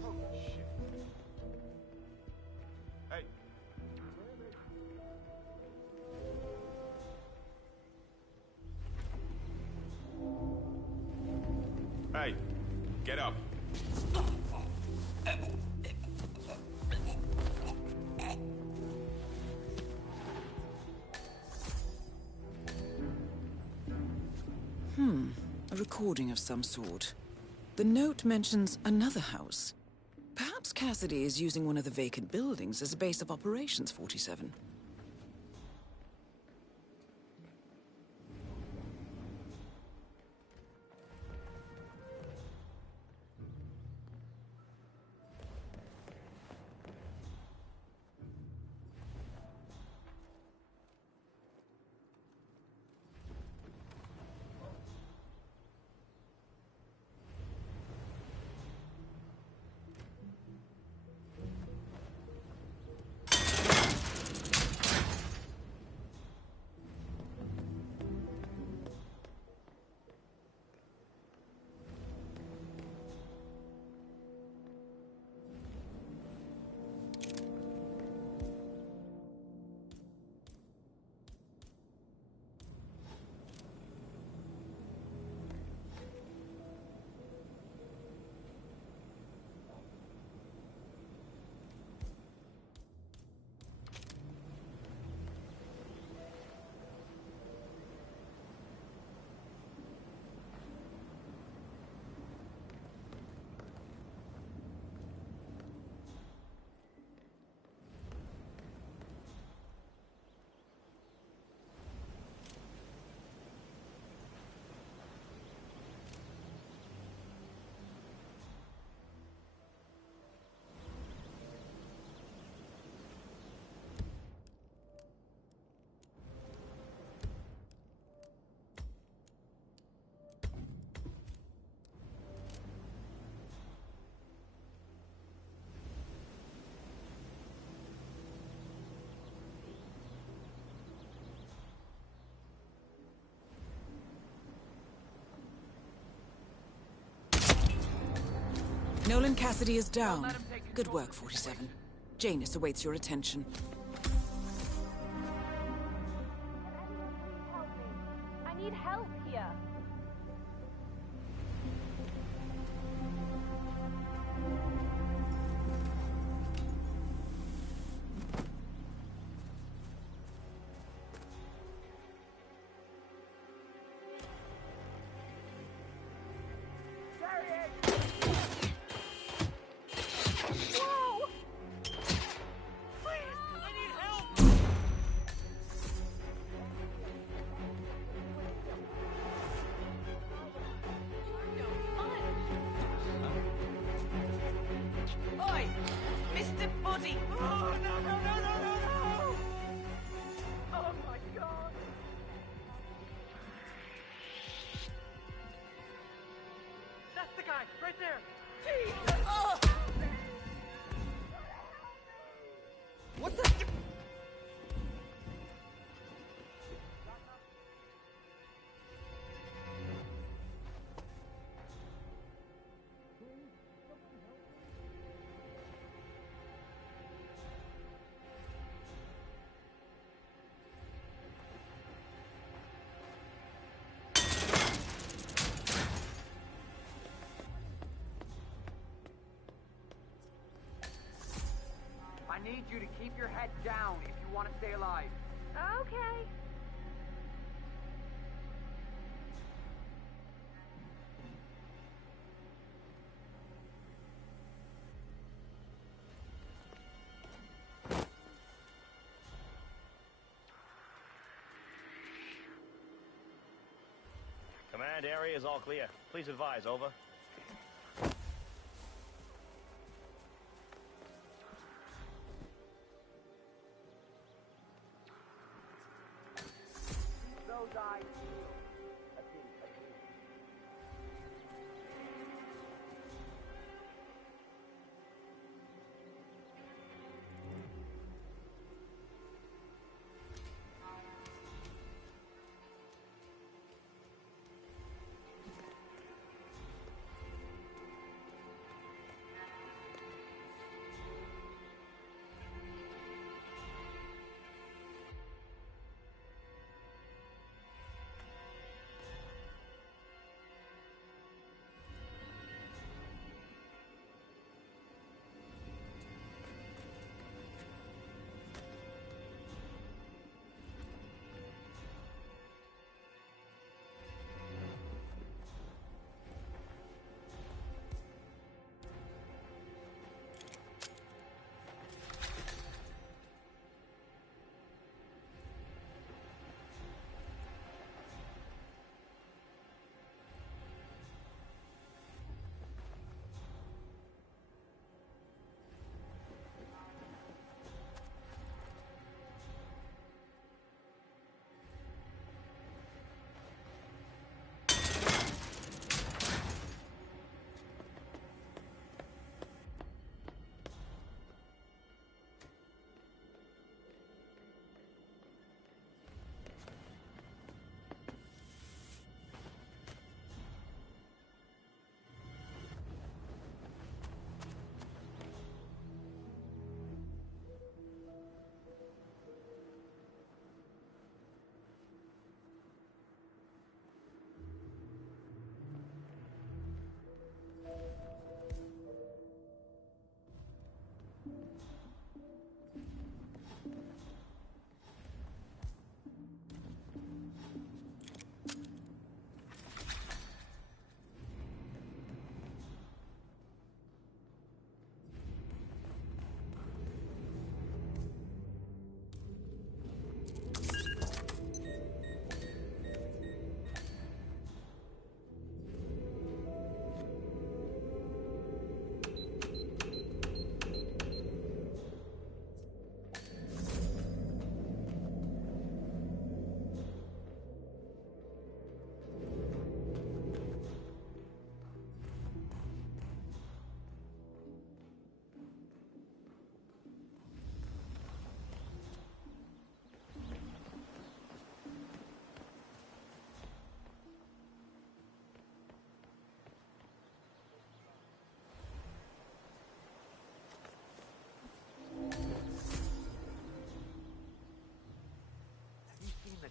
Holy shit. Hey. Hey, get up. A recording of some sort. The note mentions another house. Perhaps Cassidy is using one of the vacant buildings as a base of operations, 47. Nolan Cassidy is down. Good work, 47. Janus awaits your attention. I need help here. Oi! Mr. Body! Oh, no, no, no, no, no, no! Oh, my God! That's the guy, right there. Jesus! Oh! What the? I need you to keep your head down if you want to stay alive. Okay. Command area is all clear. Please advise, over. Those eyes.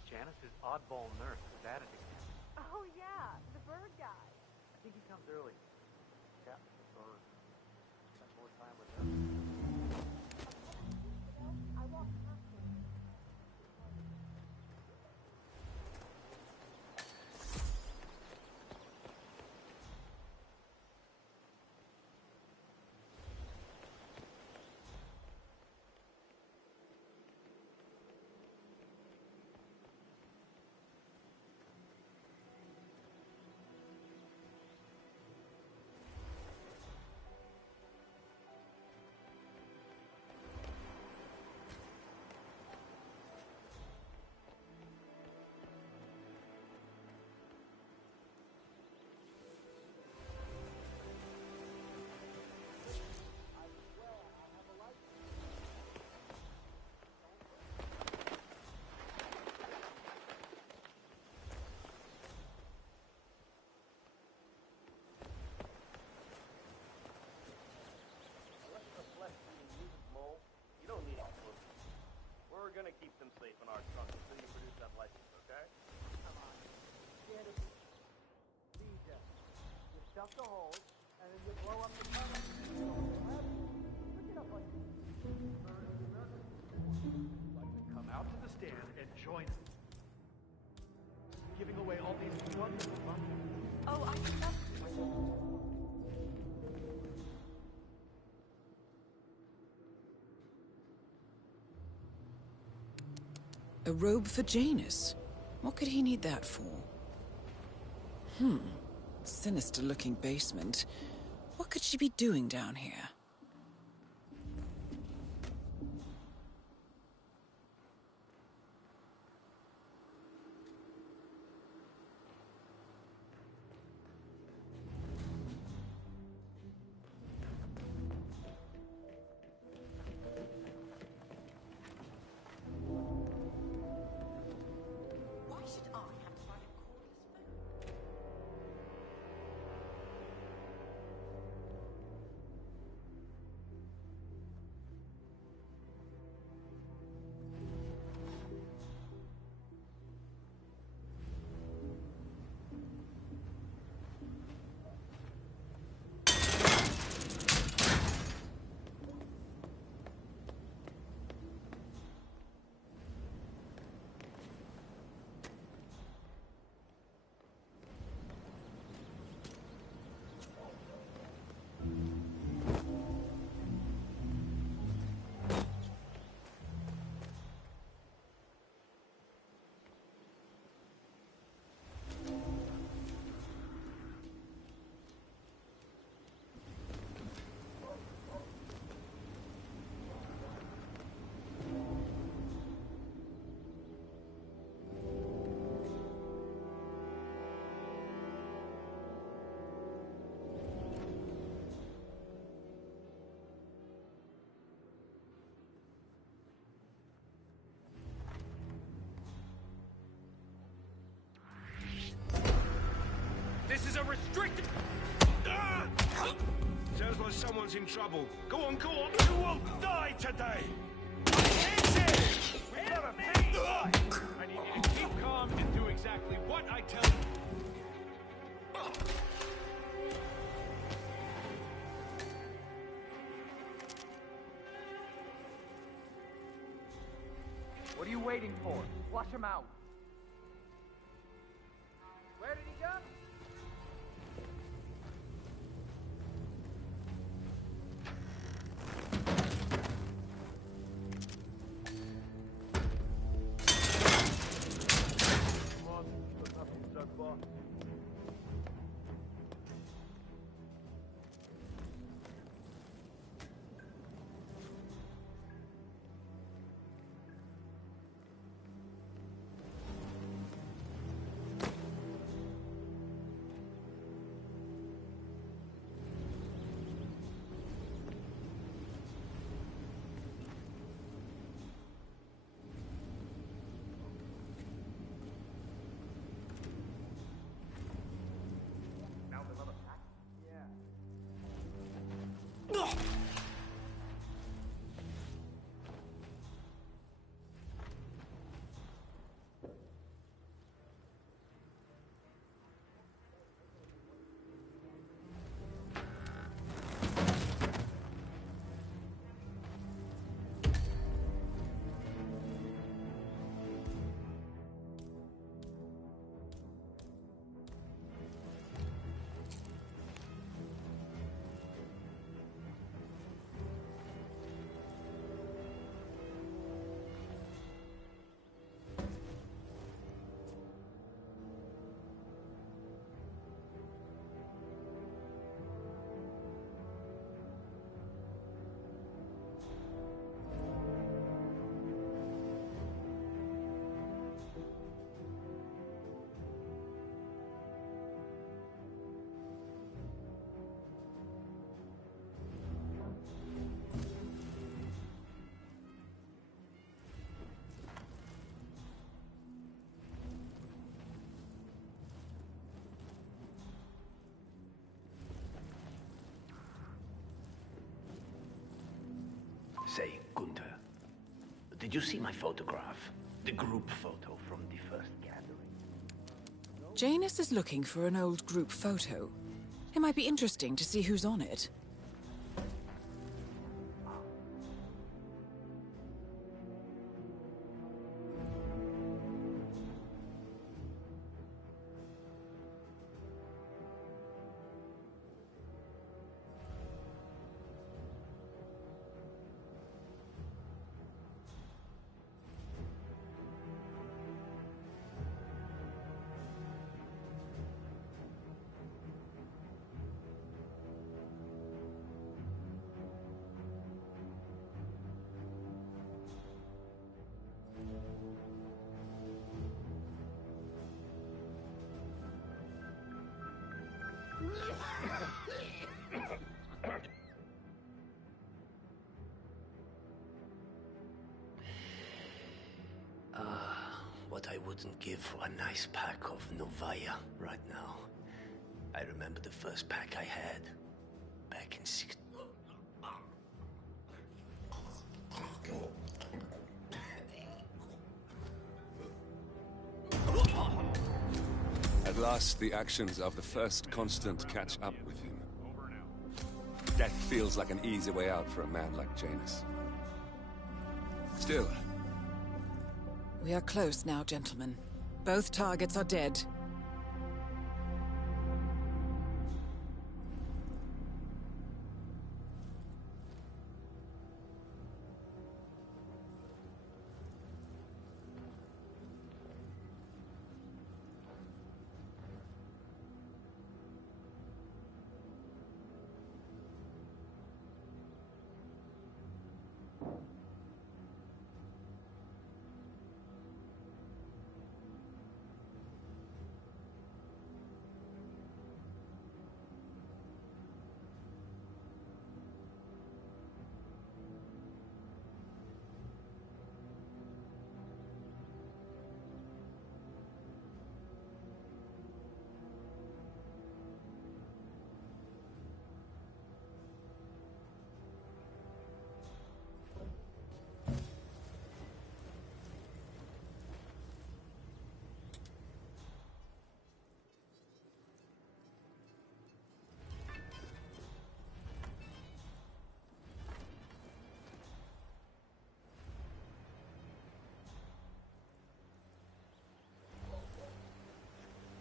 Janice's oddball nurse is at it again. Oh, yeah, the bird guy. I think he comes early. Cat with the bird. Spend more time with him. I walked past him. We're gonna keep them safe in our trunk until you produce that license, okay? Come on. Get it. DJ. You stuff the holes, and then you blow up the tunnel. Pick it up like this. Like to come out to the stand and join us. Giving away all these wonderful bumpers. Oh, I love A robe for Janus? What could he need that for? Sinister-looking basement. What could she be doing down here? This is a restricted... Sounds like someone's in trouble. Go on, go on. You will die today. We've got a big fight. I need you to keep calm and do exactly what I tell you. What are you waiting for? Flush him out. Where did he go? Come on, what's happening so far? Say, Gunther, did you see my photograph? The group photo from the first gathering? Janus is looking for an old group photo. It might be interesting to see who's on it. What I wouldn't give for a nice pack of Novaya right now. I remember the first pack I had back in six. At last, the actions of the first constant catch up with him. Death feels like an easy way out for a man like Janus. Still, We are close now, gentlemen. Both targets are dead.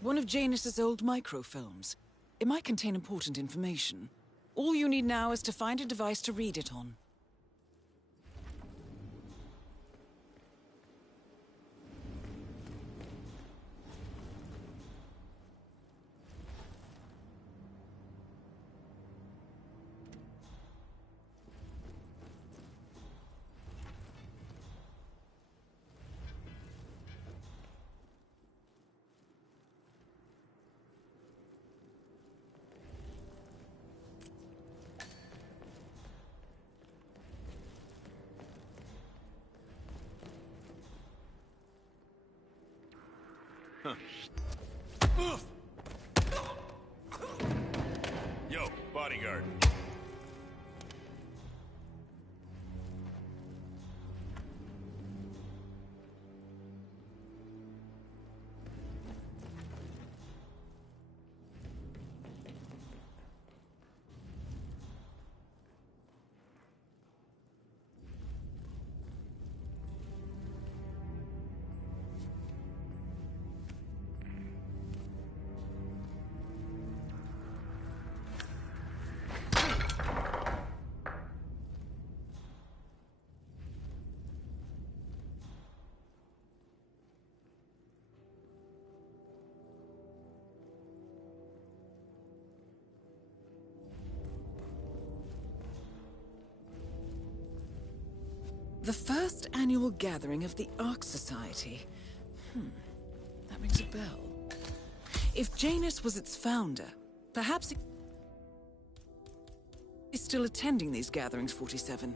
One of Janus's old microfilms. It might contain important information. All you need now is to find a device to read it on. Yo, bodyguard. The first annual gathering of the Ark Society. That rings a bell. If Janus was its founder, perhaps he's still attending these gatherings, 47.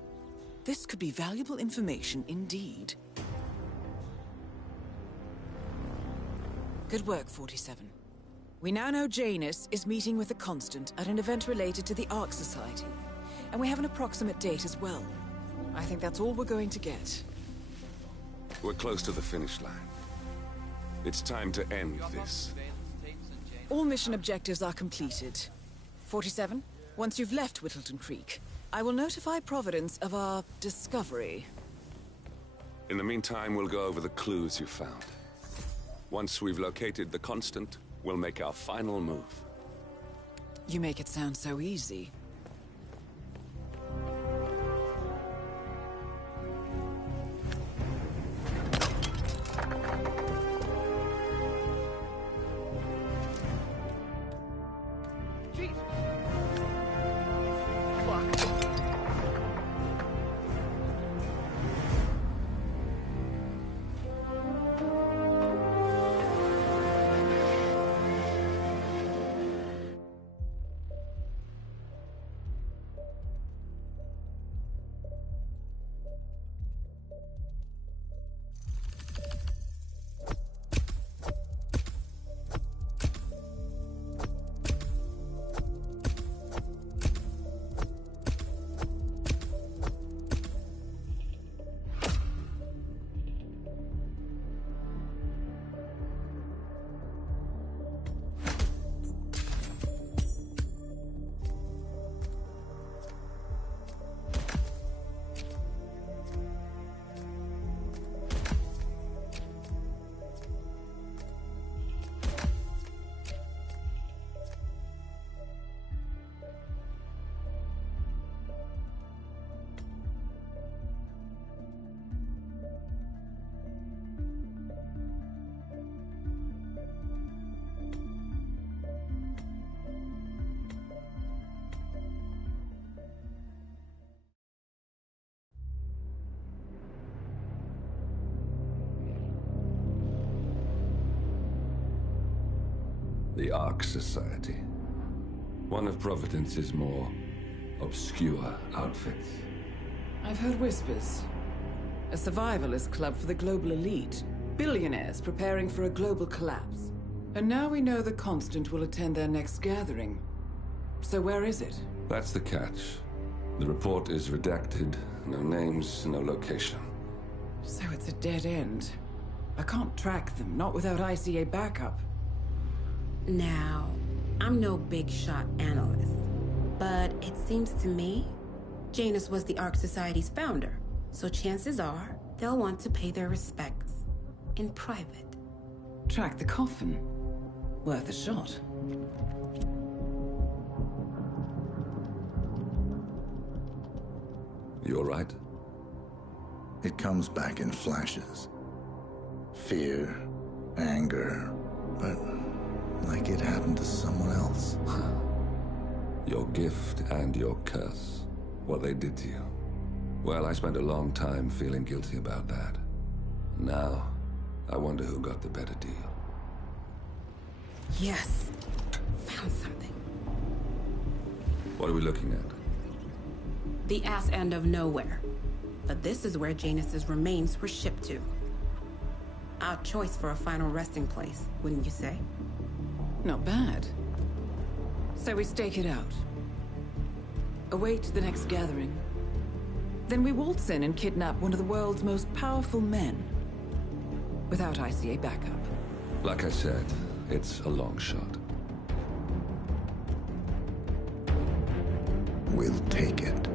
This could be valuable information indeed. Good work, 47. We now know Janus is meeting with the Constant at an event related to the Ark Society, and we have an approximate date as well. I think that's all we're going to get. We're close to the finish line. It's time to end this. All mission objectives are completed. 47, once you've left Whittleton Creek, I will notify Providence of our discovery. In the meantime, we'll go over the clues you found. Once we've located the Constant, we'll make our final move. You make it sound so easy. The Ark Society. One of Providence's more obscure outfits. I've heard whispers. A survivalist club for the global elite. Billionaires preparing for a global collapse. And now we know the Constant will attend their next gathering. So where is it? That's the catch. The report is redacted. No names, no location. So it's a dead end. I can't track them, not without ICA backup. Now, I'm no big shot analyst, but it seems to me Janus was the Ark Society's founder, so chances are they'll want to pay their respects in private. Track the coffin. Worth a shot. You all right? It comes back in flashes. Fear, anger, but like it happened to someone else. Your gift and your curse. What they did to you. Well, I spent a long time feeling guilty about that. Now, I wonder who got the better deal. Yes. Found something. What are we looking at? The ass end of nowhere. But this is where Janus's remains were shipped to. Our choice for a final resting place, wouldn't you say? Not bad. So we stake it out. Await the next gathering. Then we waltz in and kidnap one of the world's most powerful men. Without ICA backup. Like I said, it's a long shot. We'll take it.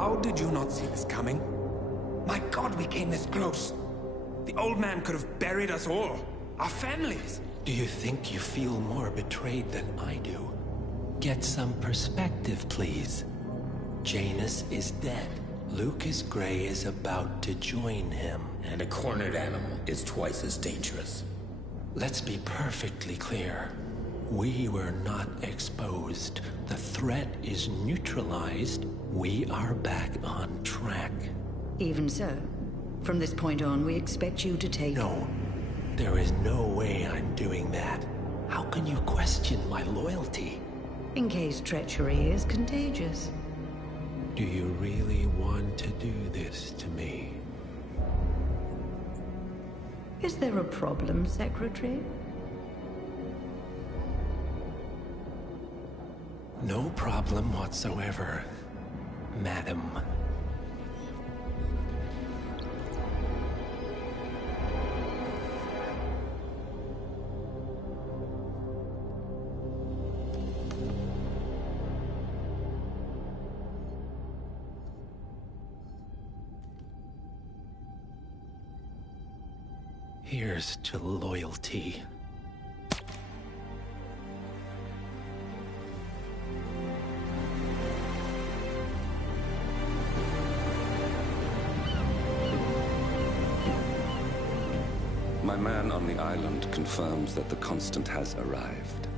How did you not see this coming? My God, we came this close. The old man could have buried us all. Our families. Do you think you feel more betrayed than I do? Get some perspective, please. Janus is dead. Lucas Gray is about to join him. And a cornered animal is twice as dangerous. Let's be perfectly clear. We were not exposed. The threat is neutralized. We are back on track. Even so, from this point on, we expect you to take... No. There is no way I'm doing that. How can you question my loyalty? In case treachery is contagious. Do you really want to do this to me? Is there a problem, Secretary? No problem whatsoever, Madam. Here's to loyalty. My man on the island confirms that the Constant has arrived.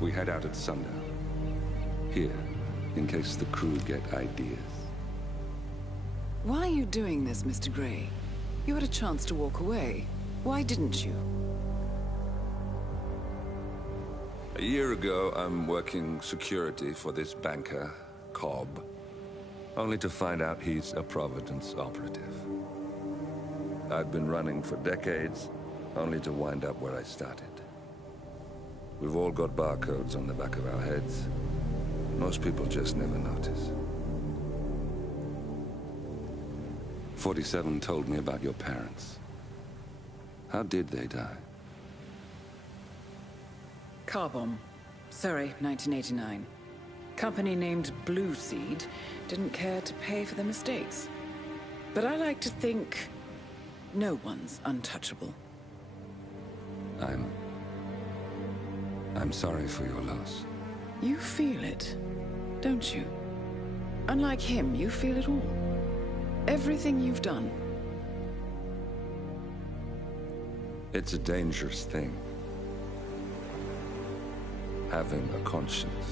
We head out at sundown. Here, in case the crew get ideas. Why are you doing this, Mr. Gray? You had a chance to walk away. Why didn't you? A year ago, I'm working security for this banker, Cobb, only to find out he's a Providence operative. I've been running for decades, only to wind up where I started. We've all got barcodes on the back of our heads. Most people just never notice. 47 told me about your parents. How did they die? Car bomb. Surrey, 1989. Company named Blue Seed didn't care to pay for their mistakes. But I like to think no one's untouchable. I'm sorry for your loss. You feel it, don't you? Unlike him, you feel it all. Everything you've done. It's a dangerous thing. Having a conscience.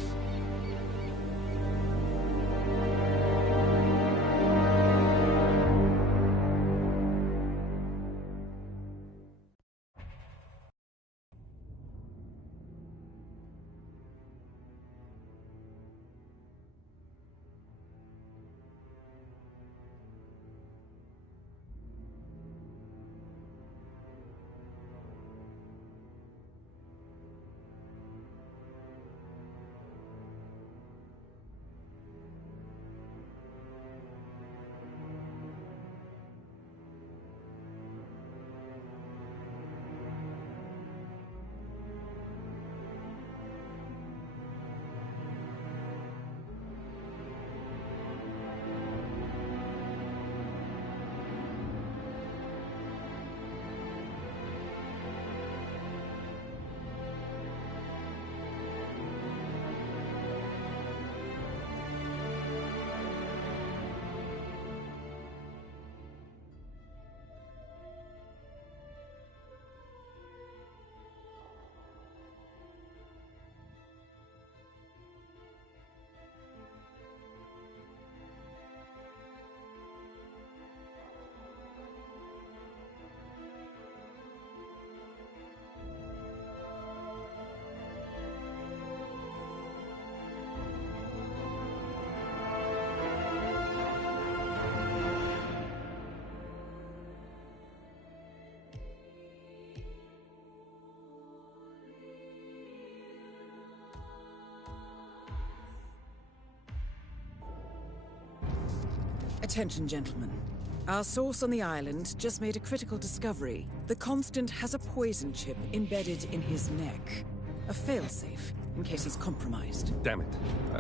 Attention, gentlemen. Our source on the island just made a critical discovery. The Constant has a poison chip embedded in his neck. A failsafe, in case he's compromised. Damn it.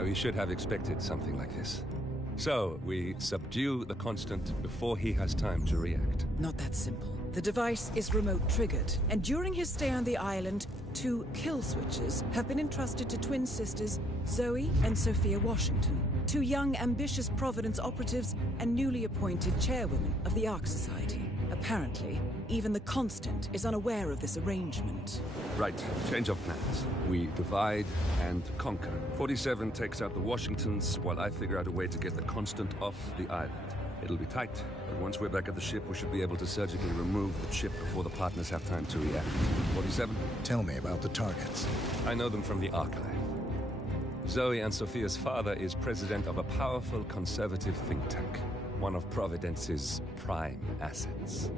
We should have expected something like this. So, we subdue the Constant before he has time to react. Not that simple. The device is remote-triggered, and during his stay on the island, 2 kill switches have been entrusted to twin sisters Zoe and Sophia Washington, 2 young, ambitious Providence operatives and newly appointed chairwomen of the Ark Society. Apparently, even the Constant is unaware of this arrangement. Right, change of plans. We divide and conquer. 47 takes out the Washingtons, while I figure out a way to get the Constant off the island. It'll be tight, but once we're back at the ship, we should be able to surgically remove the chip before the partners have time to react. 47? Tell me about the targets. I know them from the archive. Zoe and Sophia's father is president of a powerful conservative think tank, one of Providence's prime assets.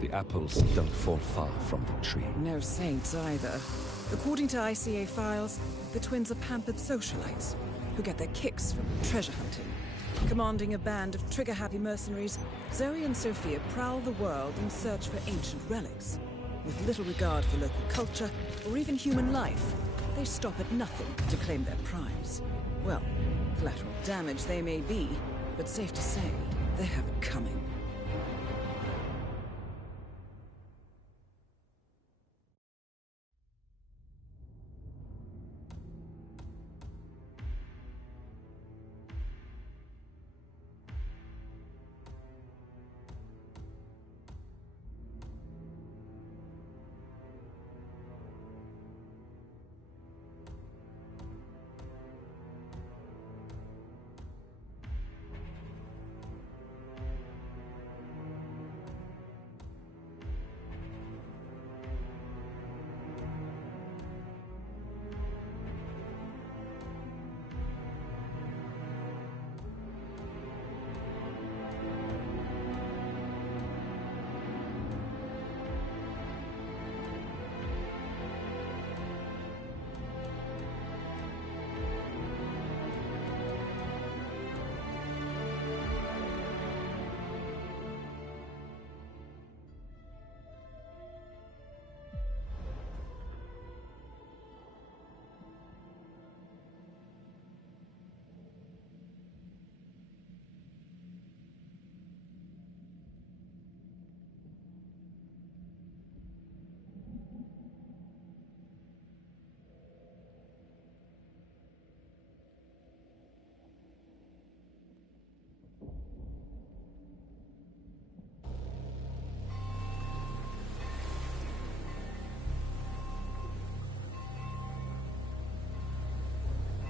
The apples don't fall far from the tree. No saints either. According to ICA files, the twins are pampered socialites who get their kicks from treasure hunting. Commanding a band of trigger-happy mercenaries, Zoe and Sophia prowl the world in search for ancient relics. With little regard for local culture or even human life, they stop at nothing to claim their prize. Well, collateral damage they may be, but safe to say, they have it coming.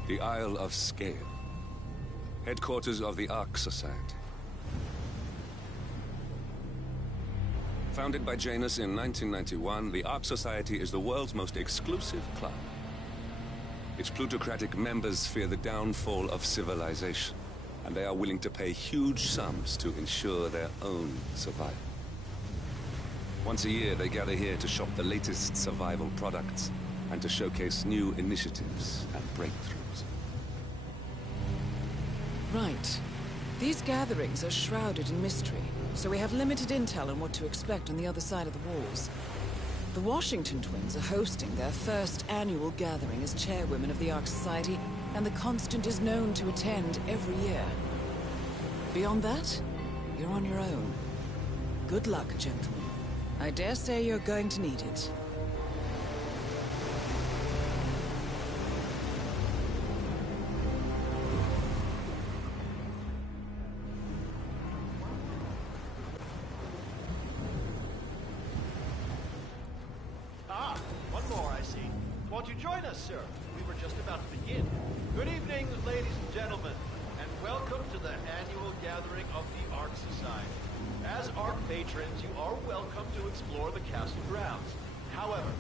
The Isle of Scale, headquarters of the Ark Society. Founded by Janus in 1991, the Ark Society is the world's most exclusive club. Its plutocratic members fear the downfall of civilization, and they are willing to pay huge sums to ensure their own survival. Once a year, they gather here to shop the latest survival products and to showcase new initiatives and breakthroughs. Right. These gatherings are shrouded in mystery, so we have limited intel on what to expect on the other side of the walls. The Washington twins are hosting their first annual gathering as chairwomen of the Ark Society, and the Constant is known to attend every year. Beyond that, you're on your own. Good luck, gentlemen. I dare say you're going to need it. One more, I see. Won't you join us, sir? We were just about to begin. Good evening, ladies and gentlemen, and welcome to the annual gathering of the Ark Society. As Ark patrons, you are welcome to explore the castle grounds. However,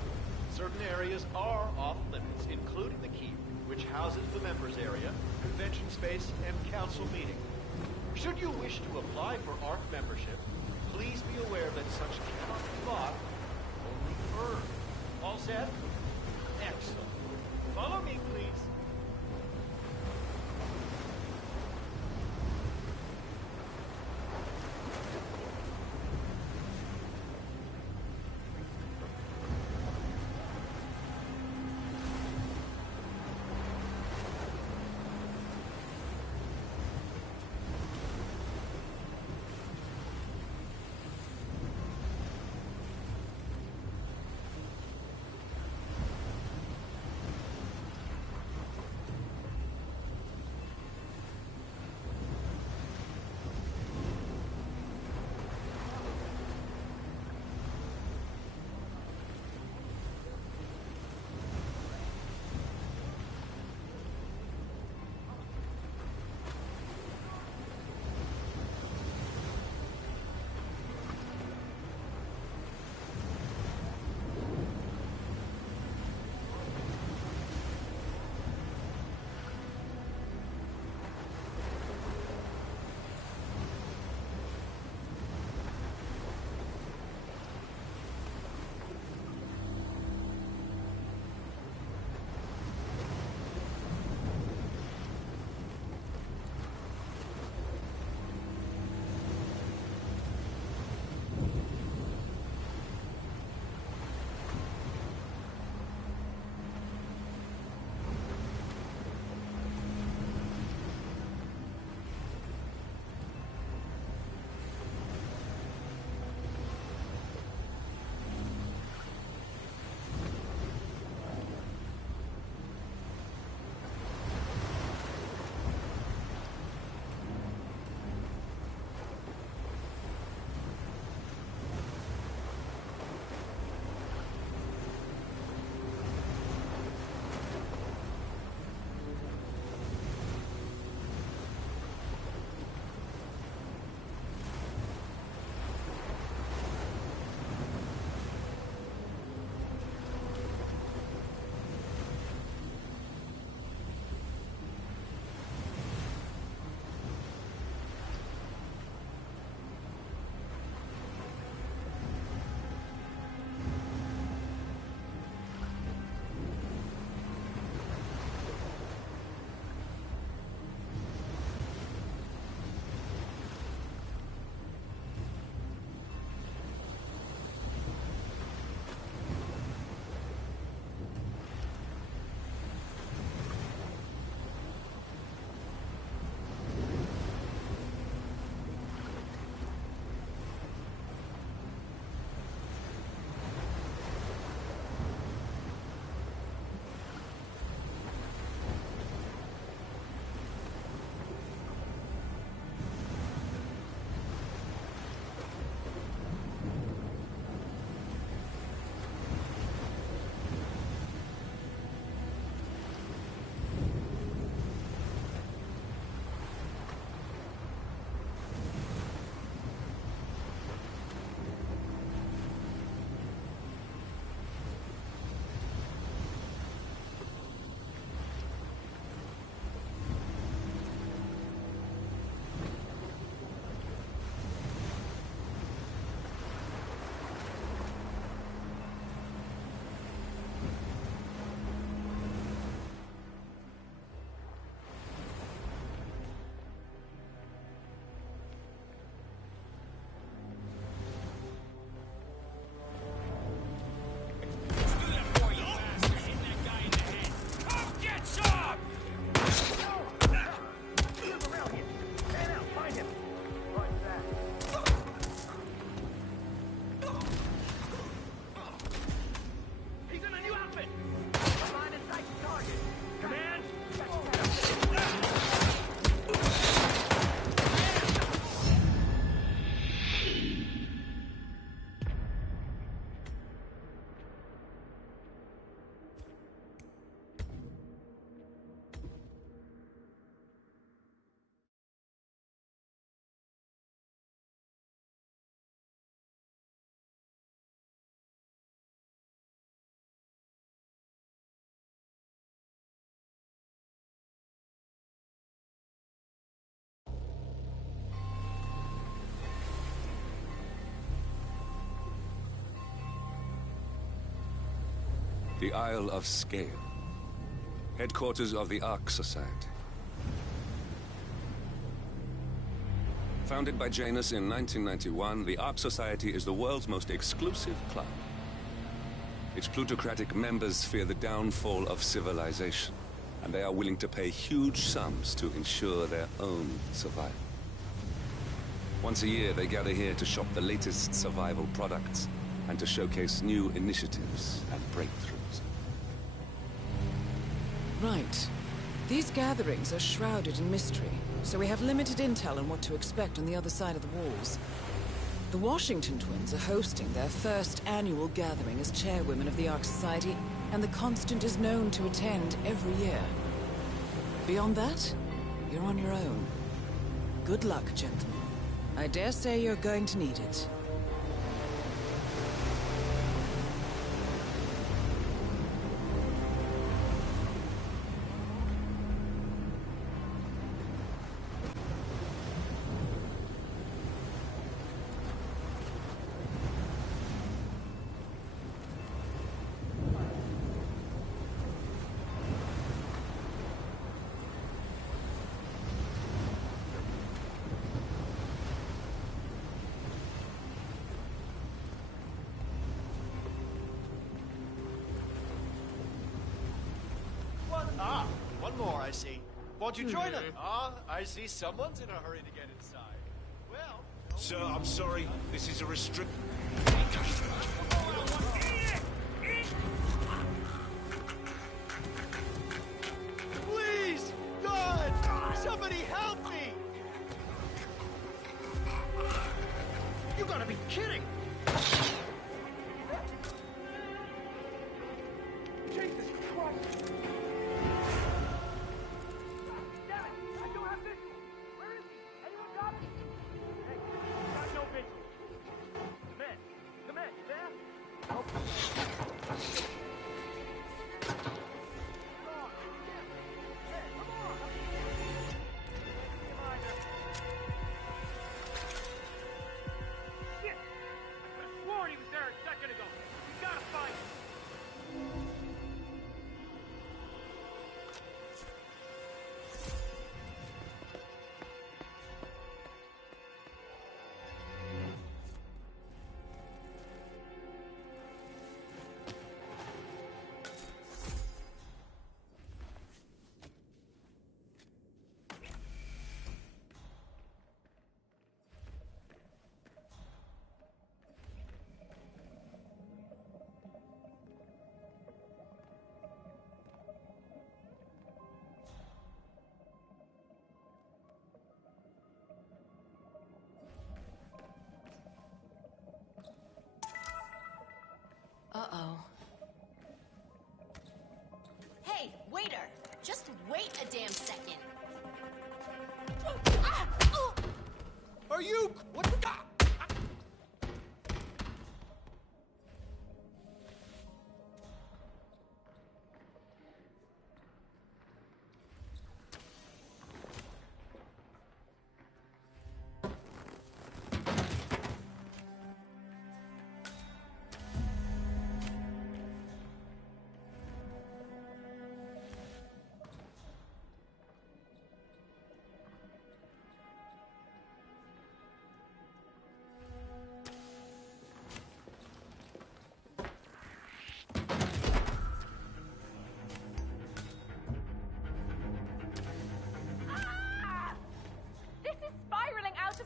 certain areas are off limits, including the keep, which houses the members area, convention space, and council meeting. Should you wish to apply for Ark membership, please be aware that such cannot be bought, only earned. All set? Excellent. Follow me, please. the Isle of Scale, headquarters of the Ark Society. Founded by Janus in 1991, the Ark Society is the world's most exclusive club. Its plutocratic members fear the downfall of civilization, and they are willing to pay huge sums to ensure their own survival. Once a year, they gather here to shop the latest survival products and to showcase new initiatives and breakthroughs. Right. These gatherings are shrouded in mystery, so we have limited intel on what to expect on the other side of the walls. The Washington twins are hosting their first annual gathering as chairwomen of the Ark Society, and the Constant is known to attend every year. Beyond that, you're on your own. Good luck, gentlemen. I dare say you're going to need it. One more, I see. Won't you join us? I see someone's in a hurry to get inside. Well... Sir, I'm sorry. This is a restrict... Please! God! Somebody help me! You gotta be kidding! Jesus Christ! Uh-oh. Hey, waiter! Just wait a damn second. Are you... What the...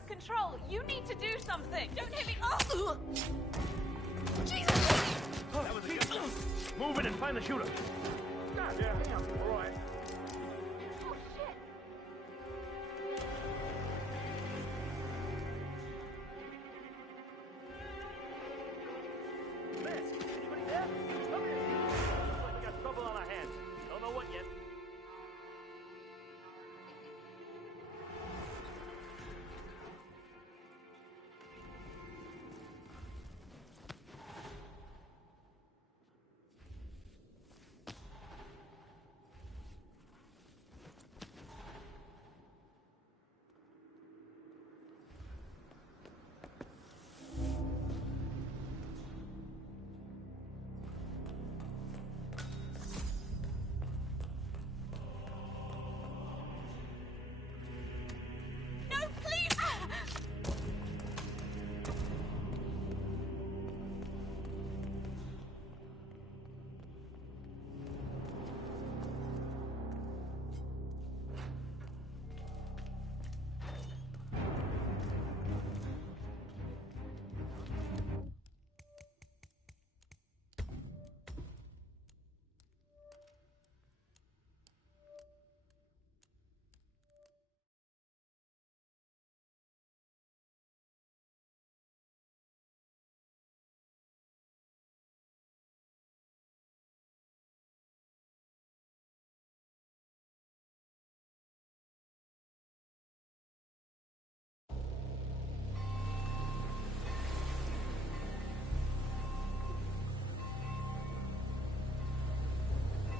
Control. You need to do something. Don't hit me. Oh! Jesus! That was a good one. Move in and find the shooter. God, yeah, all right. Oh, shit. Man, anybody there? Come here. Looks like we got trouble on our hands. Don't know what yet.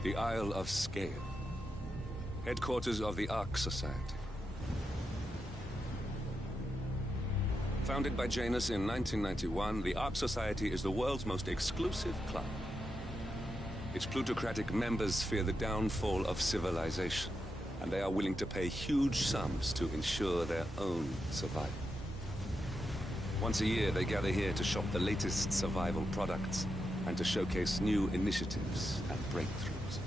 The Isle of Scale, headquarters of the Ark Society. Founded by Janus in 1991, the Ark Society is the world's most exclusive club. Its plutocratic members fear the downfall of civilization, and they are willing to pay huge sums to ensure their own survival. Once a year, they gather here to shop the latest survival products and to showcase new initiatives and breakthroughs.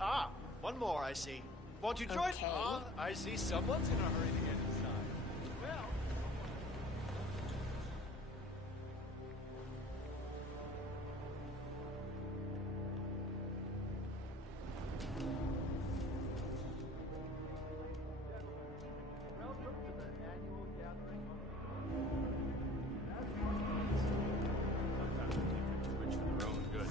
Ah, one more, I see. Won't you join? Okay. Ah, I see someone's in a hurry to get inside. Well... Welcome to the annual gathering of Sometimes I think they're too rich for their own good.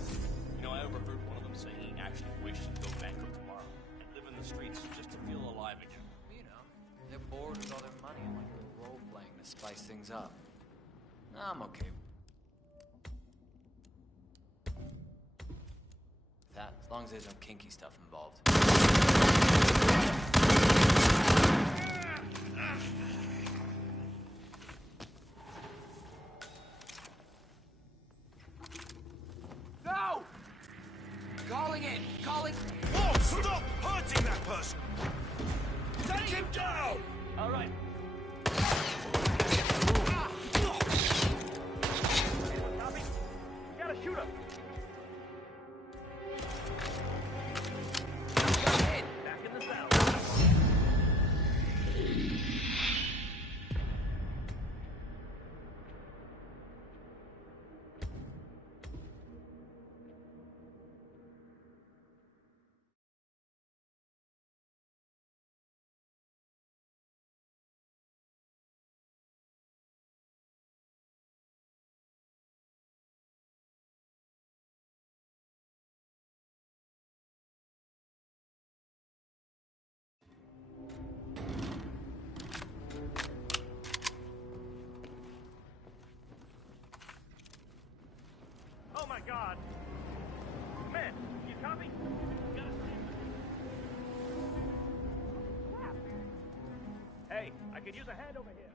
You know, I overheard one of them say he actually wished he'd go bankrupt tomorrow and live in the streets just to feel alive again. You know, they're bored with all their money and like role-playing to spice things up. I'm okay with that, as long as there's no kinky stuff involved. No! Calling in! Calling... Whoa! Stop hurting that person! Take him down! All right. Copy. You gotta shoot him. Back in the saddle. Oh my god! Man, you copy? Hey, I could use a hand over here.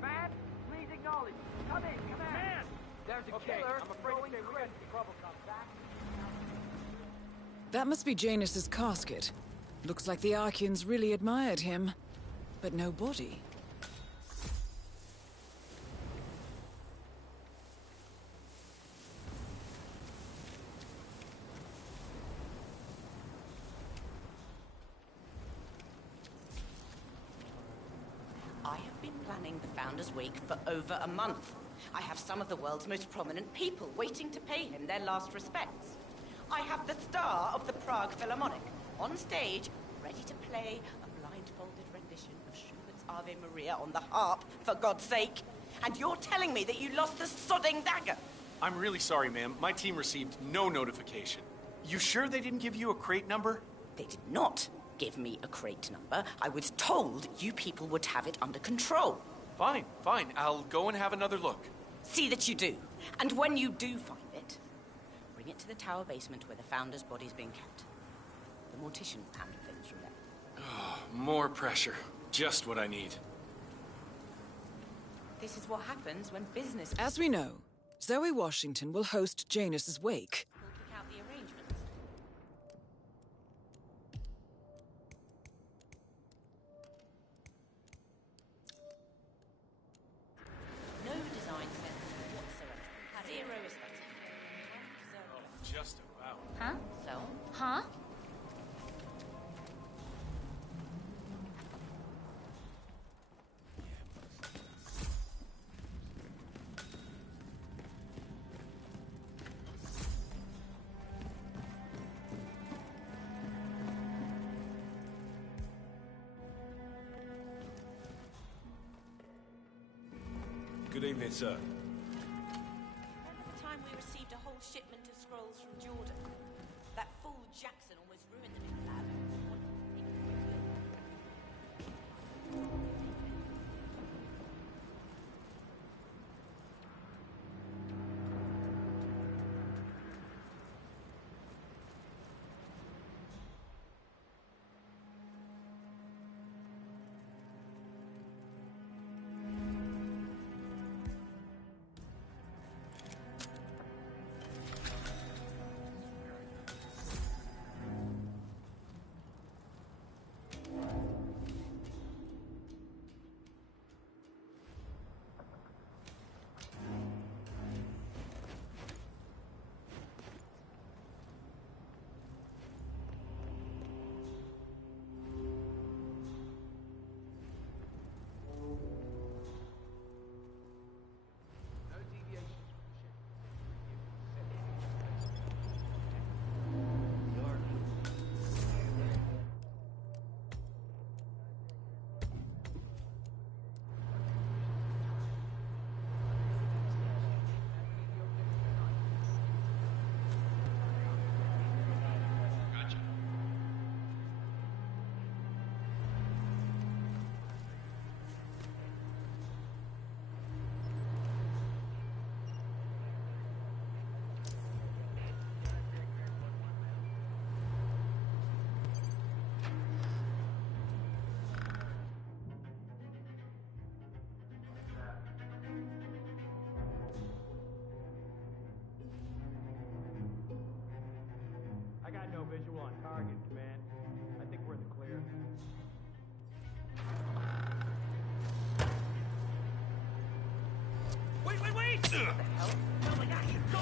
Command, please acknowledge. Come in, command. There's a killer. I'm afraid to stay with the trouble comes back. That must be Janus's casket. Looks like the Archeans really admired him. But no body. I have been planning the Founders Week for over a month. I have some of the world's most prominent people waiting to pay him their last respects. I have the star of the Prague Philharmonic on stage, ready to play a blindfolded rendition of Schubert's Ave Maria on the harp, for God's sake. And you're telling me that you lost the sodding dagger? I'm really sorry, ma'am. My team received no notification. You sure they didn't give you a crate number? They did not give me a crate number. I was told you people would have it under control. Fine, fine. I'll go and have another look. See that you do. And when you do find it, bring it to the tower basement where the Founder's body's being kept. The mortician will handle things from there. Oh, more pressure. Just what I need. This is what happens when business... As we know, Zoe Washington will host Janus's wake. We'll pick out the arrangements. No design sense whatsoever. Zero aesthetic. Just about. Huh? So? Huh? Good evening, sir. Remember the time we received a whole shipment of scrolls from Jordan? That fool Jackson almost ruined them in the lab. I got no visual on target, Command. I think we're in the clear. Wait! What the hell? Oh my god! Go!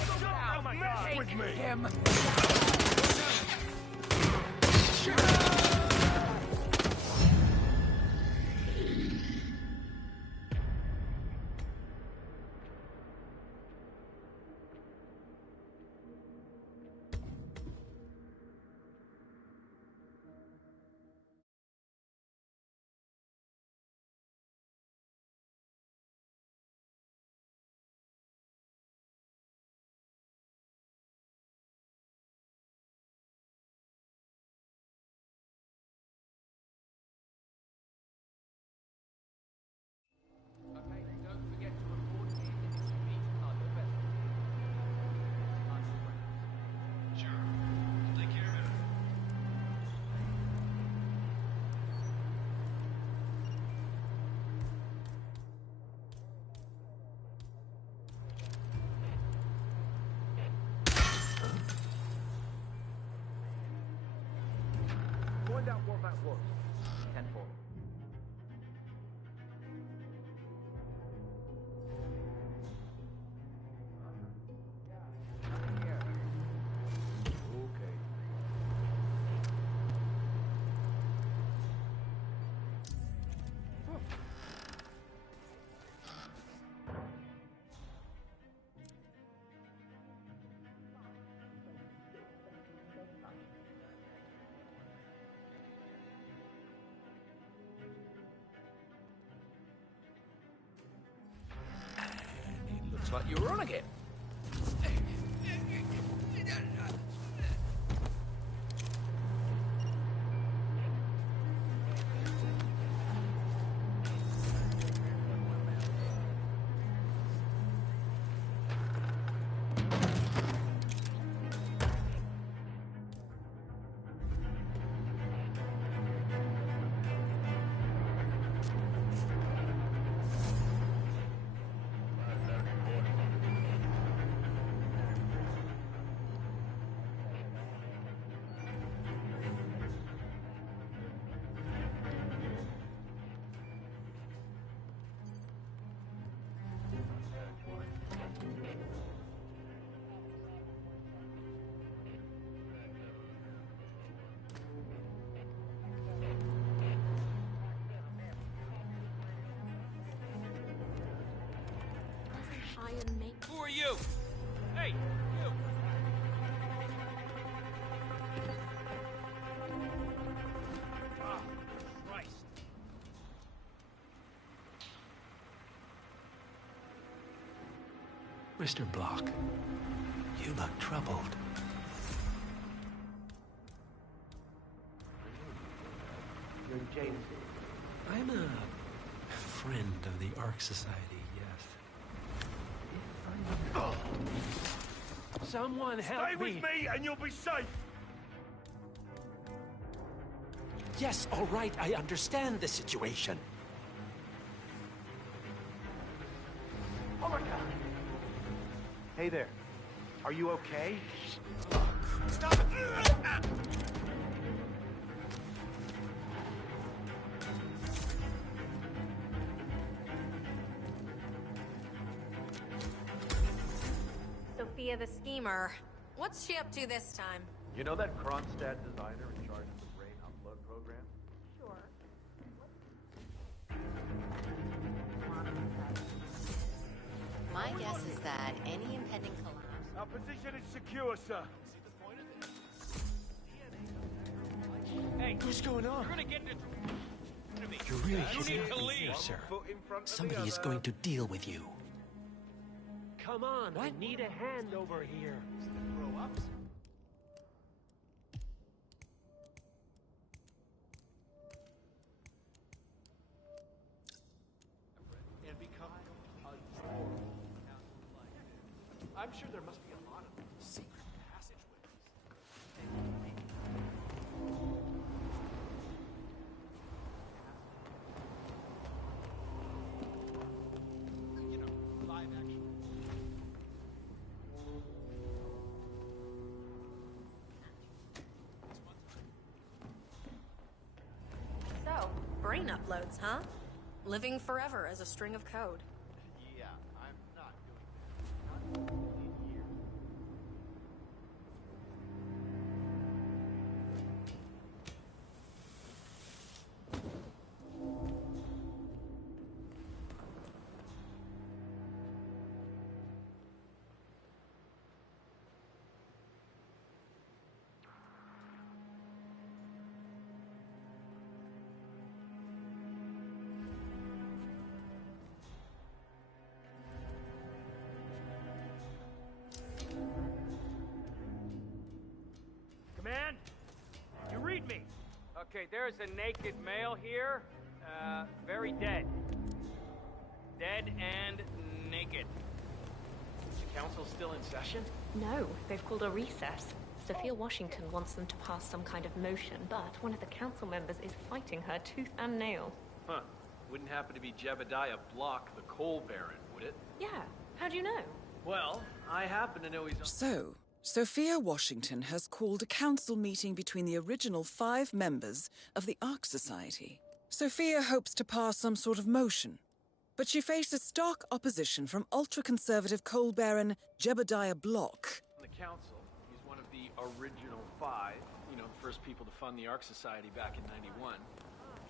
Oh my god! With me! Him! Looks like you were on again. Who are you? Hey, you! Oh, Christ. Mr. Block, you look troubled. You're James. I'm a friend of the Ark Society, yes. Someone help Stay with me and you'll be safe! Yes, all right, I understand the situation. Oh my God! Hey there. Are you okay? Stop it! Sophia the schemer. What's she up to this time? You know that Kronstadt designer in charge of the brain upload program? Sure. My guess is that any impending collapse... Our position is secure, sir. Hey, what's going on? You're gonna get into... You really You should need not to be here, leave. sir. Foot in front of the Somebody is other. going to deal with you. Come on, I need a hand over here. Grow-ups? And become I'm sure there must be a lot of secret passageways. You know, live action. So, brain uploads, huh? Living forever as a string of code. Yeah, I'm not doing that. Not in years. Command, you read me. Okay, there's a naked male here. Very dead. Dead and naked. Is the council still in session? No, they've called a recess. Sophia Washington wants them to pass some kind of motion, but one of the council members is fighting her tooth and nail. Huh. Wouldn't happen to be Jebediah Block, the coal baron, would it? Yeah, how do you know? Well, I happen to know he's... So, Sophia Washington has called a council meeting between the original 5 members of the Ark Society. Sophia hopes to pass some sort of motion, but she faces stark opposition from ultra-conservative coal baron Jebediah Block. The council, he's one of the original 5, you know, the first people to fund the Ark Society back in '91.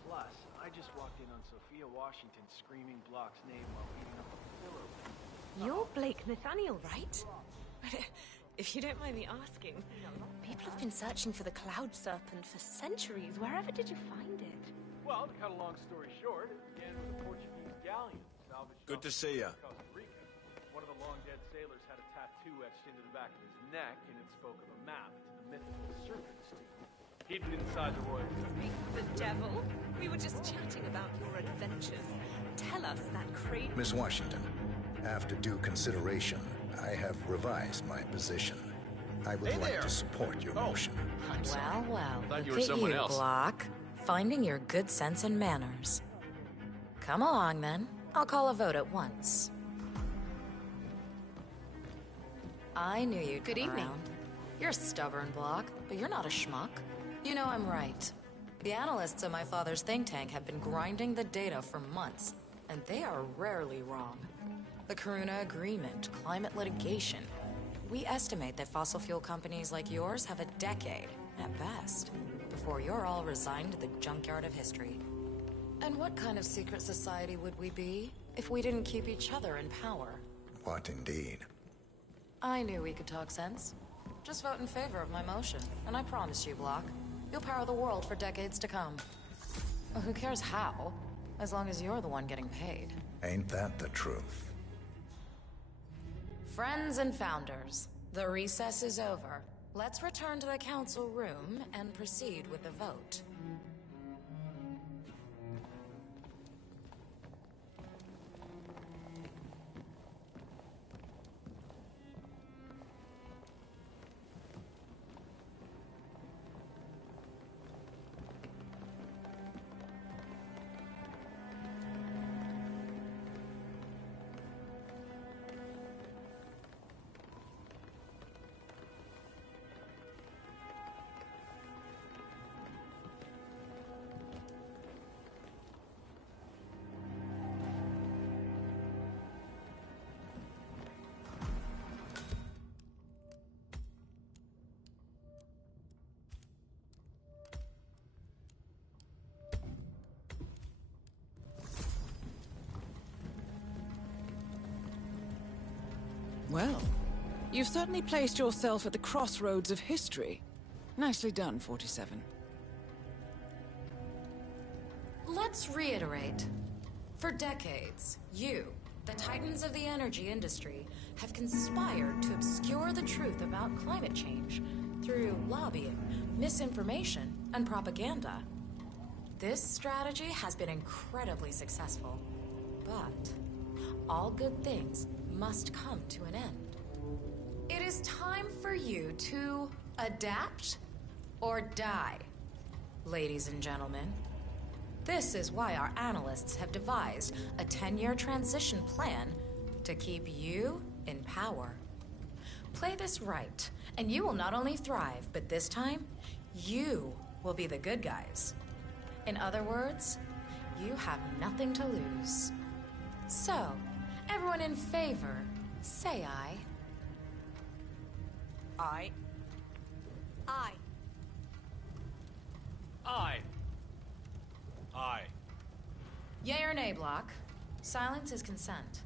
Plus, I just walked in on Sophia Washington screaming Block's name while eating up a pillow. You're Blake Nathaniel, right? If you don't mind me asking, people have been searching for the Cloud Serpent for centuries. Wherever did you find it? Well, to cut a long story short, it began with a Portuguese galleon salvaged Good to off see ya. Costa Rica. One of the long-dead sailors had a tattoo etched into the back of his neck, and it spoke of a map to the mythical serpent steam, hidden inside the royal temple. The devil? We were just chatting about your adventures. Tell us that crazy... Miss Washington, after due consideration, I have revised my position. I would like to support your motion. Well, look at you, Block. Finding your good sense and manners. Come along, then. I'll call a vote at once. I knew you'd Good come evening. around. You're stubborn, Block, but you're not a schmuck. You know I'm right. The analysts of my father's think tank have been grinding the data for months, and they are rarely wrong. The Karuna Agreement, climate litigation. We estimate that fossil fuel companies like yours have a decade, at best, before you're all resigned to the junkyard of history. And what kind of secret society would we be if we didn't keep each other in power? What indeed? I knew we could talk sense. Just vote in favor of my motion, and I promise you, Block, you'll power the world for decades to come. Well, who cares how, as long as you're the one getting paid. Ain't that the truth? Friends and founders, the recess is over. Let's return to the council room and proceed with the vote. Well, you've certainly placed yourself at the crossroads of history. Nicely done, 47. Let's reiterate. For decades, you, the titans of the energy industry, have conspired to obscure the truth about climate change through lobbying, misinformation, and propaganda. This strategy has been incredibly successful, but all good things must come to an end. It is time for you to adapt or die, ladies and gentlemen. This is why our analysts have devised a 10-year transition plan to keep you in power. Play this right, and you will not only thrive, but this time, you will be the good guys. In other words, you have nothing to lose. So, everyone in favor, say aye. Aye. Aye. Aye. Aye. Yea or nay, Block? Silence is consent.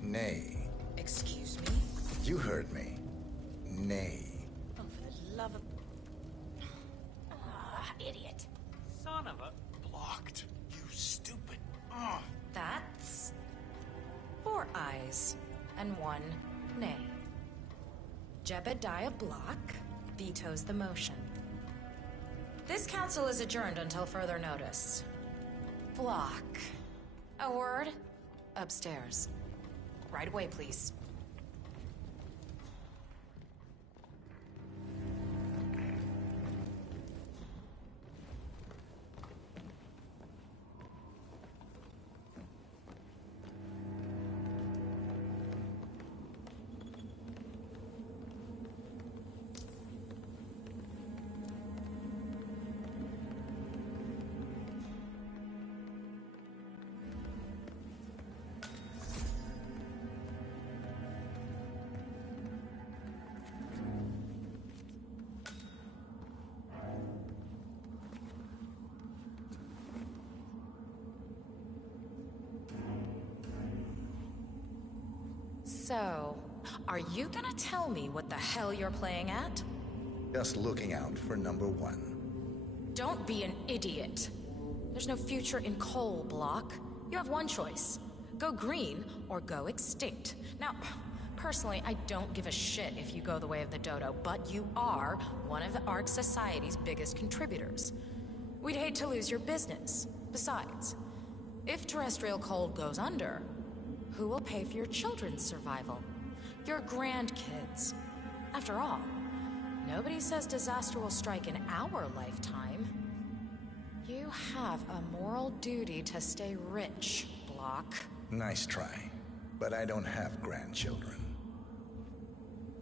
Nay. Excuse me? You heard me. Nay. Oh, for the love of... idiot. Son of a... Blocked. You stupid. That's 4 ayes and 1 nay. Jebediah Block vetoes the motion. This council is adjourned until further notice. Block. A word? Upstairs. Right away, please. So, are you gonna tell me what the hell you're playing at? Just looking out for number 1. Don't be an idiot. There's no future in coal, Block. You have one choice. Go green or go extinct. Now, personally, I don't give a shit if you go the way of the dodo, but you are one of the Ark Society's biggest contributors. We'd hate to lose your business. Besides, if terrestrial coal goes under, who will pay for your children's survival? Your grandkids. After all, nobody says disaster will strike in our lifetime. You have a moral duty to stay rich, Block. Nice try, but I don't have grandchildren.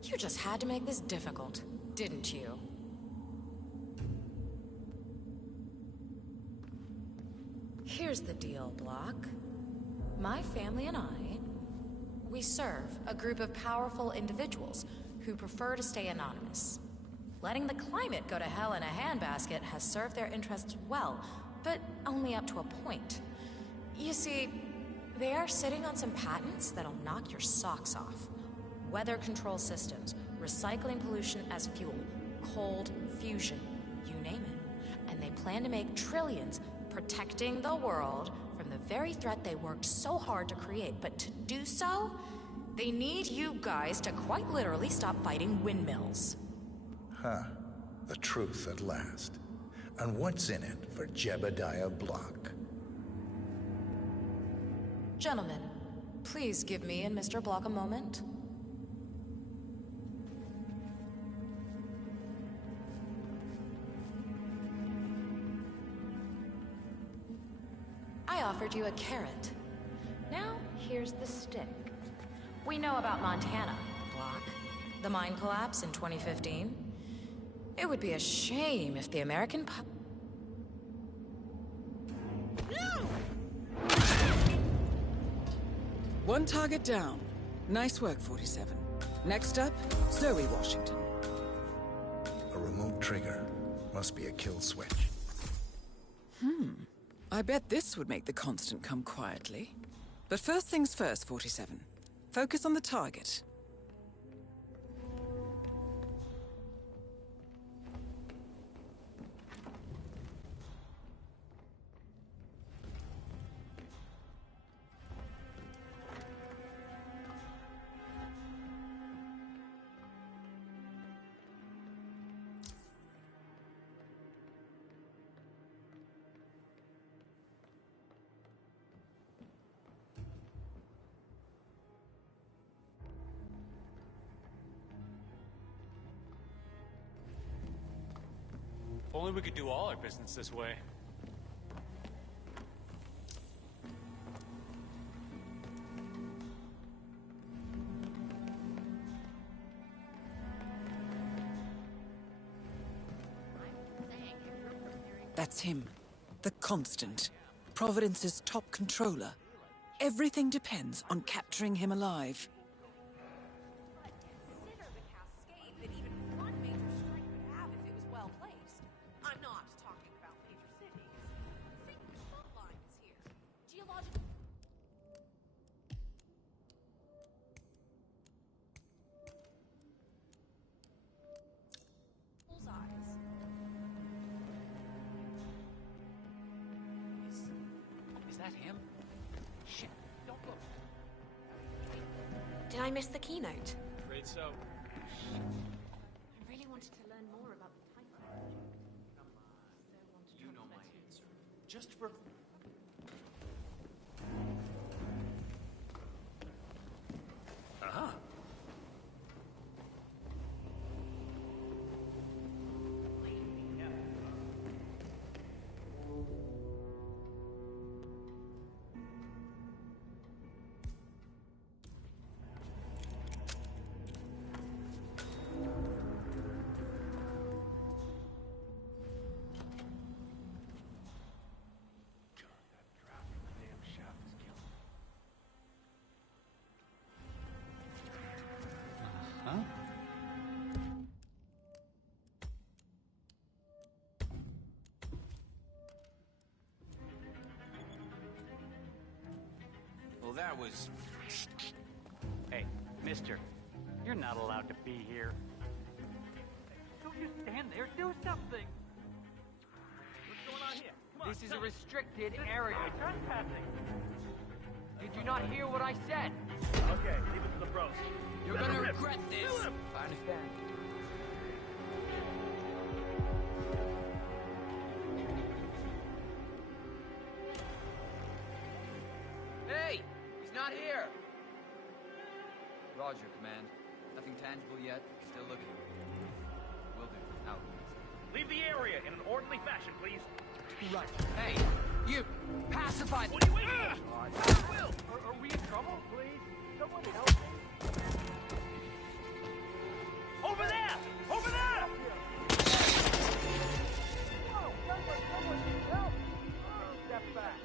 You just had to make this difficult, didn't you? Here's the deal, Block. My family and I, we serve a group of powerful individuals who prefer to stay anonymous. Letting the climate go to hell in a handbasket has served their interests well, but only up to a point. You see, they are sitting on some patents that'll knock your socks off. Weather control systems, recycling pollution as fuel, cold fusion, you name it. And they plan to make trillions protecting the world from the very threat they worked so hard to create. But to do so, they need you guys to quite literally stop fighting windmills. Huh. The truth at last. And what's in it for Jebediah Block? Gentlemen, please give me and Mr. Block a moment. I offered you a carrot. Now, here's the stick. We know about Montana, Block. The mine collapse in 2015. It would be a shame if the American One target down. Nice work, 47. Next up, Zoe Washington. A remote trigger. Must be a kill switch. I bet this would make the Constant come quietly. But first things first, 47. Focus on the target. If only we could do all our business this way. That's him. The Constant. Providence's top controller. Everything depends on capturing him alive. Is that him? Shit, don't look. Did I miss the keynote? Afraid so. I really wanted to learn more about the Titan. You know my answer. Just for... Uh-huh. Well, that was... Hey, mister, you're not allowed to be here. Don't just stand there, do something! What's going on here? Come This is a restricted area. Trespassing. Did you not hear what I said? Okay, leave it to the pros. You're gonna regret this. I understand. Hey! He's not here! Roger, Command. Nothing tangible yet. Still looking. Will do. Out. Leave the area in an orderly fashion, please. Right. Hey! You! Pacify them! What are you waiting for? Will! Are we in trouble? Please? Someone help me! Over there! Over there! Whoa! Someone help! Step back.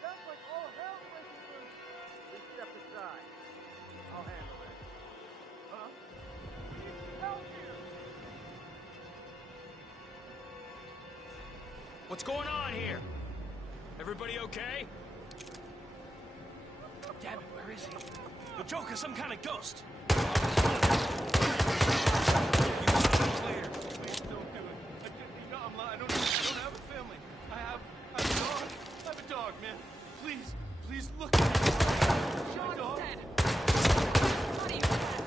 Sounds like all hell breaking loose. Just step aside. I'll handle it. Huh? We need some help here! What's going on here? Everybody okay? Damn it, where is he? The Joker's some kind of ghost. Please don't do it. I don't have a family. I have a dog. I have a dog, man. Please look at me. My dog. Dead. What are you?